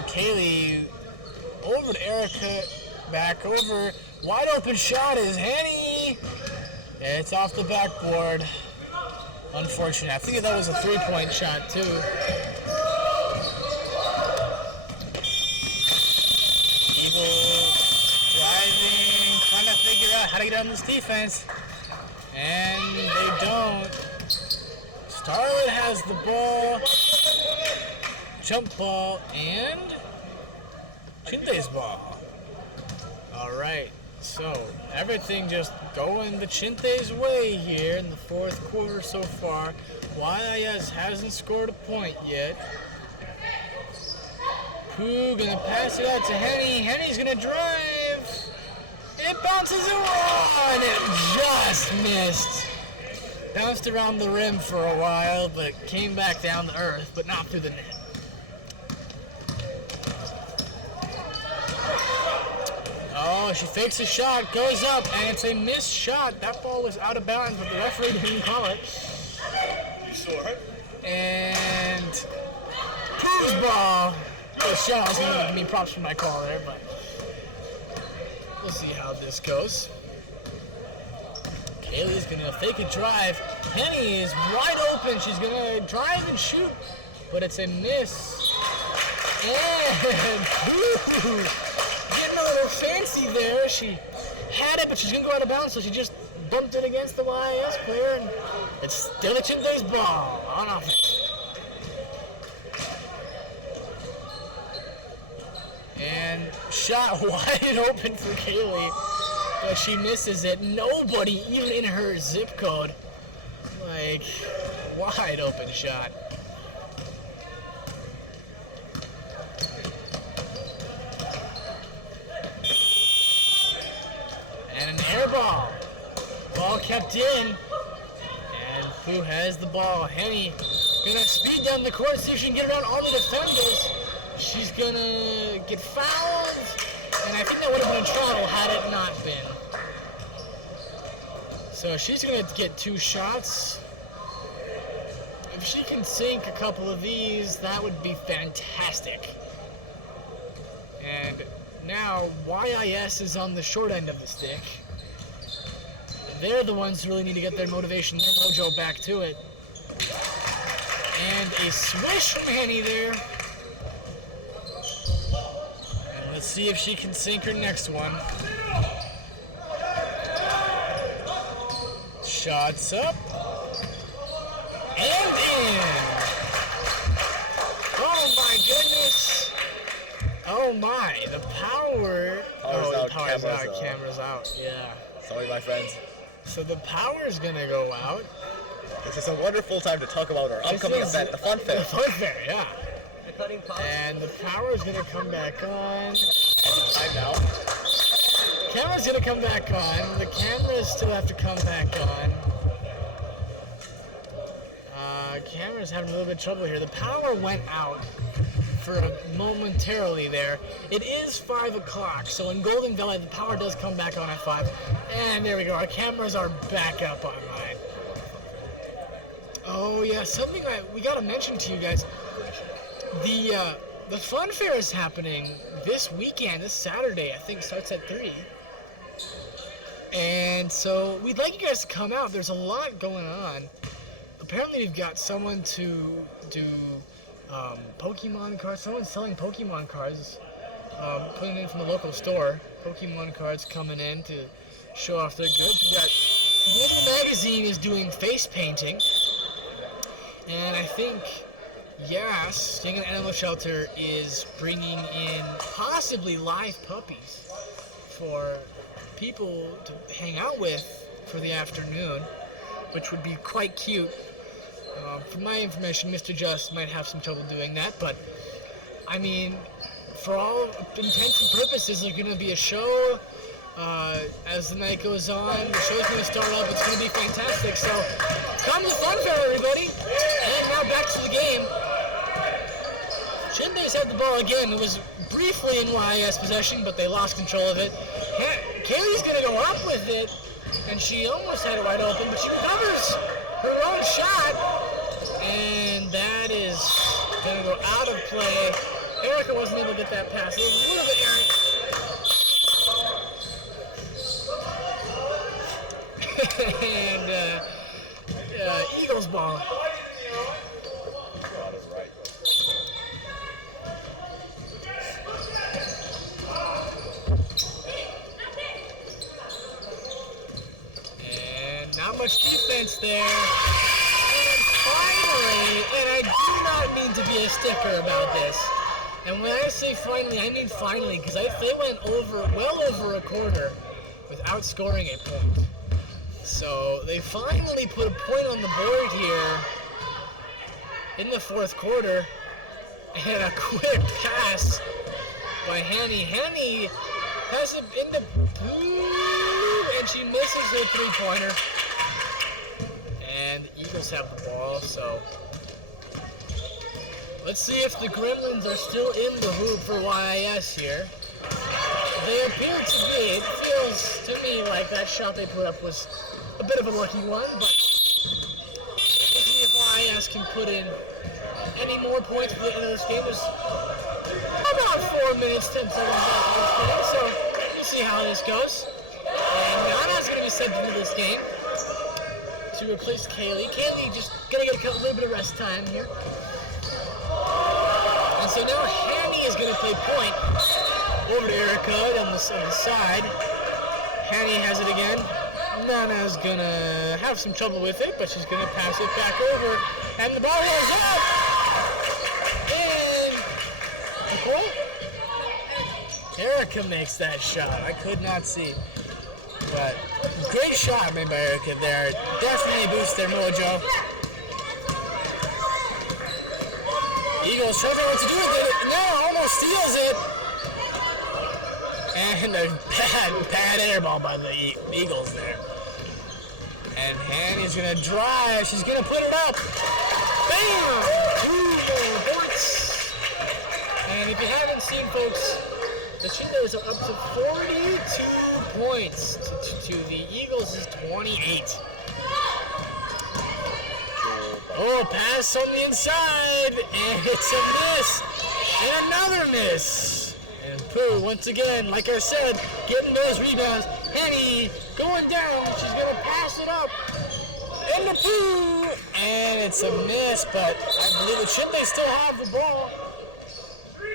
Kaylee over to Erica, back over, wide open shot is Hanny. It's off the backboard. Unfortunate. I think that was a three-point shot too. Eagles driving, trying to figure out how to get on this defense, and they don't. Starlet has the ball. Jump ball and Chinthes ball. Alright, so everything just going the Chinthes way here in the fourth quarter so far. YIS hasn't scored a point yet. Pooh gonna pass it out to Henny. Henny's gonna drive. And it bounces around. It just missed. Bounced around the rim for a while, but it came back down to earth, but not through the net. Oh, Oh, she fakes a shot, goes up, and it's a missed shot. That ball was out of bounds, but the referee didn't call it. You sure? And Pooh's ball. The shot was going to give me props for my call there, but we'll see how this goes. Kaylee's going to fake a drive. Henny is wide open. She's going to drive and shoot, but it's a miss. And Pooh getting a little fancy there. She had it, but she's going to go out of bounds, so she just bumped it against the YIS player, and it's still a Chinthes ball on offense. And shot wide open for Kaylee, but she misses it. Nobody, even in her zip code, like, wide open shot. And an air ball. Ball kept in, and Pooh has the ball. Henny gonna speed down the court, see if she can get around all the defenders. She's gonna get fouled, and I think that would have been a travel had it not been. So she's gonna get 2 shots. If she can sink a couple of these, that would be fantastic. And now YIS is on the short end of the stick. They're the ones who really need to get their motivation, their mojo back to it. And a swish from Henny there. And let's see if she can sink her next one. Shots up. And in. Oh my goodness. Oh my, the power. Power's out, camera's out, yeah. Sorry, my friends. So the power is gonna go out. This is a wonderful time to talk about our upcoming event, the Fun Fair. The Fun Fair, yeah. And the power is gonna come back on. Time now. Camera's gonna come back on. The cameras still have to come back on. Camera's having a little bit of trouble here. The power went out for momentarily there. It is 5 o'clock, so in Golden Valley, the power does come back on at 5. And there we go. Our cameras are back up online. Oh yeah, something we gotta mention to you guys. The Fun Fair is happening this weekend, this Saturday. I think it starts at 3. And so we'd like you guys to come out. There's a lot going on. Apparently we've got someone to do Pokemon cards. Someone's selling Pokemon cards, putting in from the local store. Pokemon cards coming in to show off their goods. We got Global Magazine is doing face painting, and I think YIS, Staying in an Animal Shelter, is bringing in possibly live puppies for people to hang out with for the afternoon, which would be quite cute. From my information, Mr. Just might have some trouble doing that, but I mean, for all intents and purposes, there's going to be a show as the night goes on. The show's going to start up. It's going to be fantastic. So come to the Fun Fair, everybody. And now back to the game. Chinthes had the ball again. It was briefly in YIS possession, but they lost control of it. Kaylee's going to go up with it, and she almost had it wide open, but she recovers her own shot. And that is going to go out of play. Erica wasn't able to get that pass. It was a little bit errant. And Eagles ball. And not much defense there. And I do not mean to be a sticker about this. And when I say finally, I mean finally, because they went well over a quarter without scoring a point. So they finally put a point on the board here in the 4th quarter, and a quick pass by Henny. Henny has it into Pooh, and she misses her 3-pointer. And the Eagles have the ball, so let's see if the Gremlins are still in the hoop for YIS here. they appear to be. It feels to me like that shot they put up was a bit of a lucky one, but we'll see if YIS can put in any more points for the end of this game. There's about 4 minutes, 10 seconds left of this game, so we'll see how this goes. And Nana's going to be sent into this game to replace Kaylee. Kaylee just going to get a little bit of rest time here. And so now Hanny is going to play point over to Erica on the side. Hanny has it again. Nana's going to have some trouble with it, but she's going to pass it back over. And the ball rolls up. And Nicole? Erica makes that shot. I could not see. But great shot made by Erica there. Definitely boosts their mojo. Eagles trying to figure out what to do with it. Now almost steals it. And a bad air ball by the Eagles there. And Hanny's going to drive. She's going to put it up. Bam! 2 more points. And if you haven't seen, folks, the Chinthes are up to 42 points to the Eagles' 28. Oh, pass on the inside, and it's a miss, and another miss. And Pooh, once again, like I said, getting those rebounds. Henny going down, she's going to pass it up. And the Pooh, and it's a miss, but I believe the Chinthes still have the ball.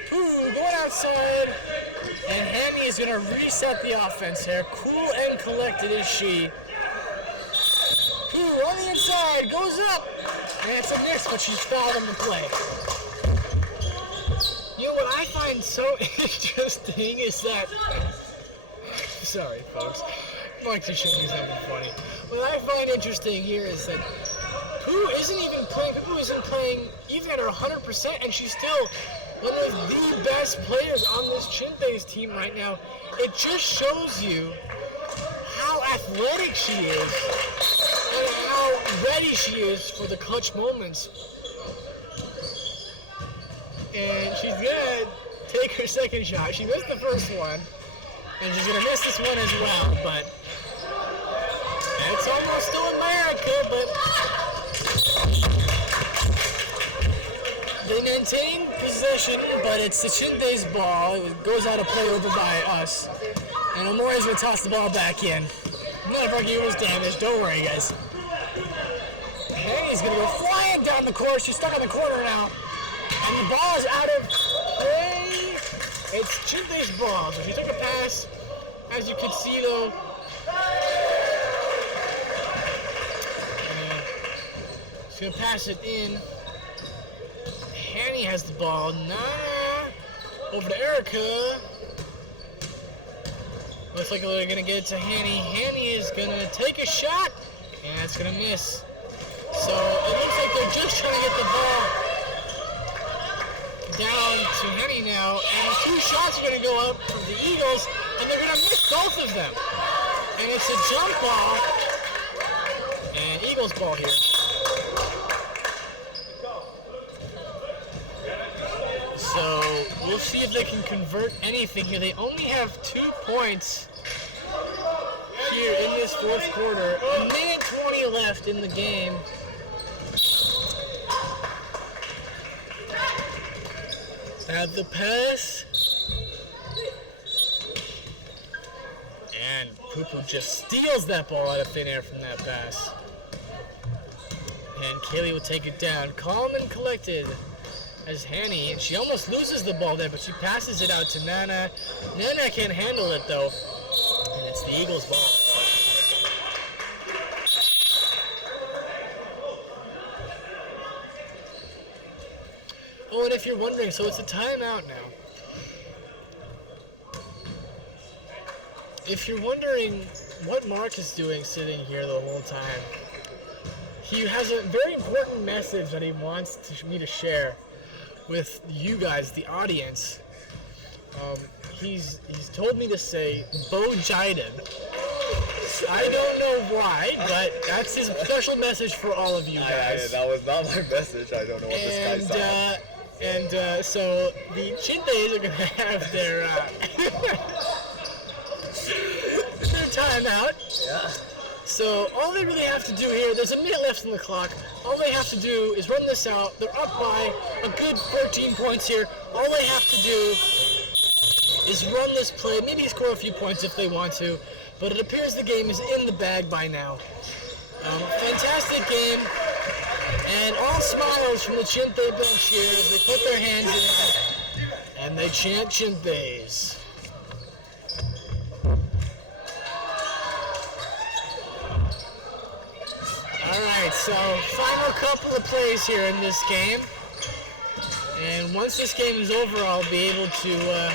Pooh going outside. And Hanny is going to reset the offense here. Cool and collected is she. Pooh on the inside, goes up. And it's a miss, but she's fouled on the play. You know what I find so interesting is that... Sorry, folks. Mike should be something funny. What I find interesting here is that Pooh isn't even playing. Pooh isn't playing even at her 100%, and she's still one of the best players on this Chinthes team right now. It just shows you how athletic she is and how ready she is for the clutch moments. And she's gonna take her second shot. She missed the first one, and she's gonna miss this one as well, but it's almost still America, but they maintain possession, but it's the Chinthes ball. It goes out of play over by us. And Omori's going to toss the ball back in. None of our gear was damaged. Don't worry, guys. Hanny's going to go flying down the court. She's stuck on the corner now. And the ball is out of play. It's Chinthes ball. So she took a pass. As you can see, though, she's going to pass it in. Hanny has the ball. Nana over to Erica. Looks like they're going to get it to Hanny. Hanny is going to take a shot, and it's going to miss. So it looks like they're just trying to get the ball down to Hanny now. And 2 shots are going to go up from the Eagles, and they're going to miss both of them. And it's a jump ball, and Eagles ball here. So we'll see if they can convert anything here. They only have 2 points here in this fourth quarter. A minute 20 left in the game. At the pass. And Pooh just steals that ball out of thin air from that pass. And Kaylee will take it down. Calm and collected as Hanny, and she almost loses the ball there, but she passes it out to Nana. Nana can't handle it, though, and it's the Eagles' ball. Oh, and if you're wondering, so it's a timeout now. If you're wondering what Mark is doing sitting here the whole time, he has a very important message that he wants me to share with you guys, the audience. He's told me to say Bo Jiden. I don't know why, but that's his special message for all of you guys. That was not my message. I don't know what this guy's on. So the Chinthes are gonna have their timeout. Yeah. So all they really have to do here, there's a minute left on the clock. All they have to do is run this out. They're up by a good 14 points here. All they have to do is run this play, maybe score a few points if they want to. But it appears the game is in the bag by now. Fantastic game. And all smiles from the Chinthe bench here as they put their hands in and they chant Chinthes. Alright, so final couple of plays here in this game. And once this game is over, I'll be able to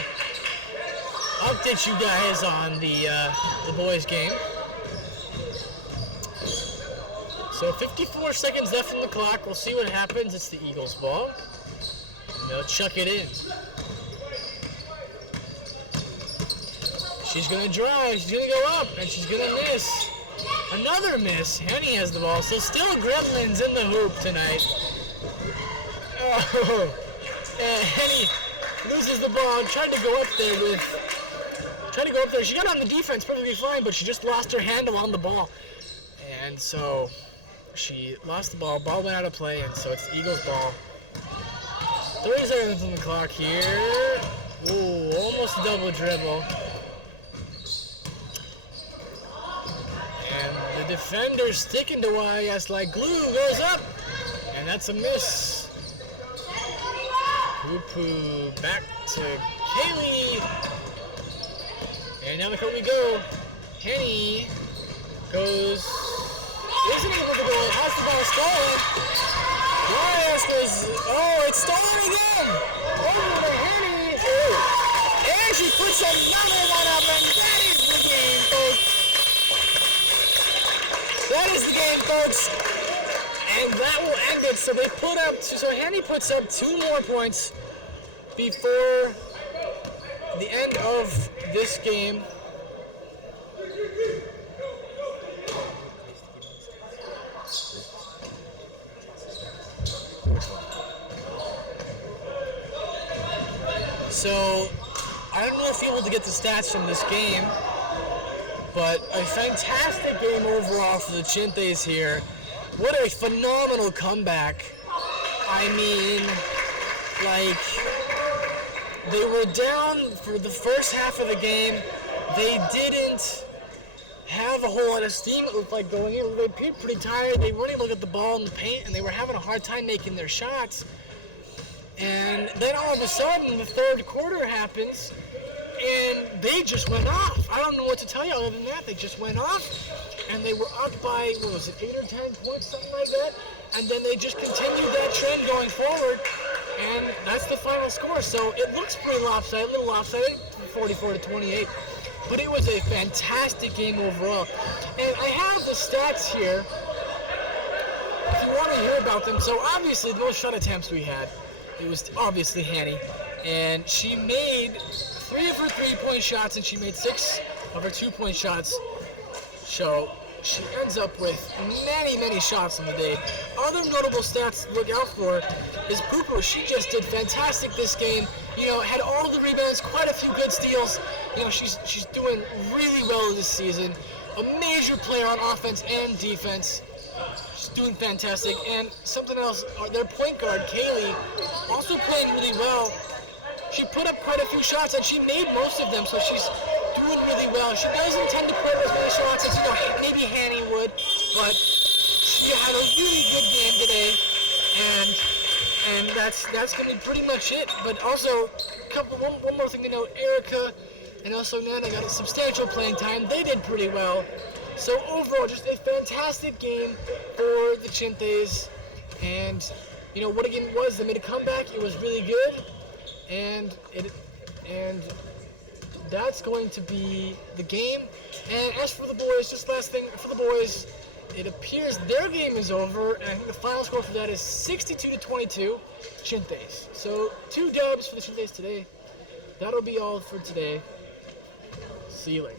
update you guys on the boys' game. So 54 seconds left on the clock. We'll see what happens. It's the Eagles' ball. And they'll chuck it in. She's going to drive. She's going to go up. And she's going to miss. Another miss. Henny has the ball. So still Gremlins in the hoop tonight. Oh. And Henny loses the ball. Tried to go up there. She got on the defense perfectly fine, but she just lost her handle on the ball. And so she lost the ball. Ball went out of play, and so it's the Eagles' ball. 30 seconds on the clock here. Ooh, almost a double dribble. And the defender sticking to YIS like glue goes up. And that's a miss. Poo-poo back to Kaylee. And down the court we go. Henny goes. Isn't able to go. Has the ball stolen. YIS goes. Oh, it's stolen again. Over to Henny. And she puts another one up, and that is the game, folks. That is the game, folks. And that will end it. So they put up. So Henny puts up 2 more points before the end of this game. So, I don't know if you're able to get the stats from this game, but a fantastic game overall for the Chinthes here. What a phenomenal comeback. I mean, like, they were down for the first half of the game. They didn't have a whole lot of steam, it looked like, going in. They appeared pretty tired. They weren't able to get the ball in the paint, and they were having a hard time making their shots. And then all of a sudden, the third quarter happens, and they just went off. I don't know what to tell you other than that. They just went off, and they were up by, 8 or 10 points, something like that. And then they just continued that trend going forward, and that's the final score. So it looks pretty lopsided, a little lopsided, 44-28. But it was a fantastic game overall. And I have the stats here, if you want to hear about them. So obviously, the most shot attempts we had, it was obviously Hanny, and she made 3 of her 3-point shots, and she made 6 of her 2-point shots. So she ends up with many shots on the day. Other notable stats to look out for is Pooper. She just did fantastic this game. Had all the rebounds, quite a few good steals. She's doing really well this season. A major player on offense and defense. She's doing fantastic. And something else, their point guard, Kaylee, also playing really well. She put up quite a few shots, and she made most of them, so she's doing really well. She doesn't tend to put up as many shots as maybe Hanny would, but she had a really good game today, and that's going to be pretty much it. But also, one more thing to note, Erica and also Nana got a substantial playing time. They did pretty well. So overall, just a fantastic game for the Chinthes. And what a game it was. They made a comeback. It was really good, and that's going to be the game. And as for the boys, just last thing for the boys, it appears their game is over, and I think the final score for that is 62-22, Chinthes. So 2 dubs for the Chinthes today. That'll be all for today. See you later.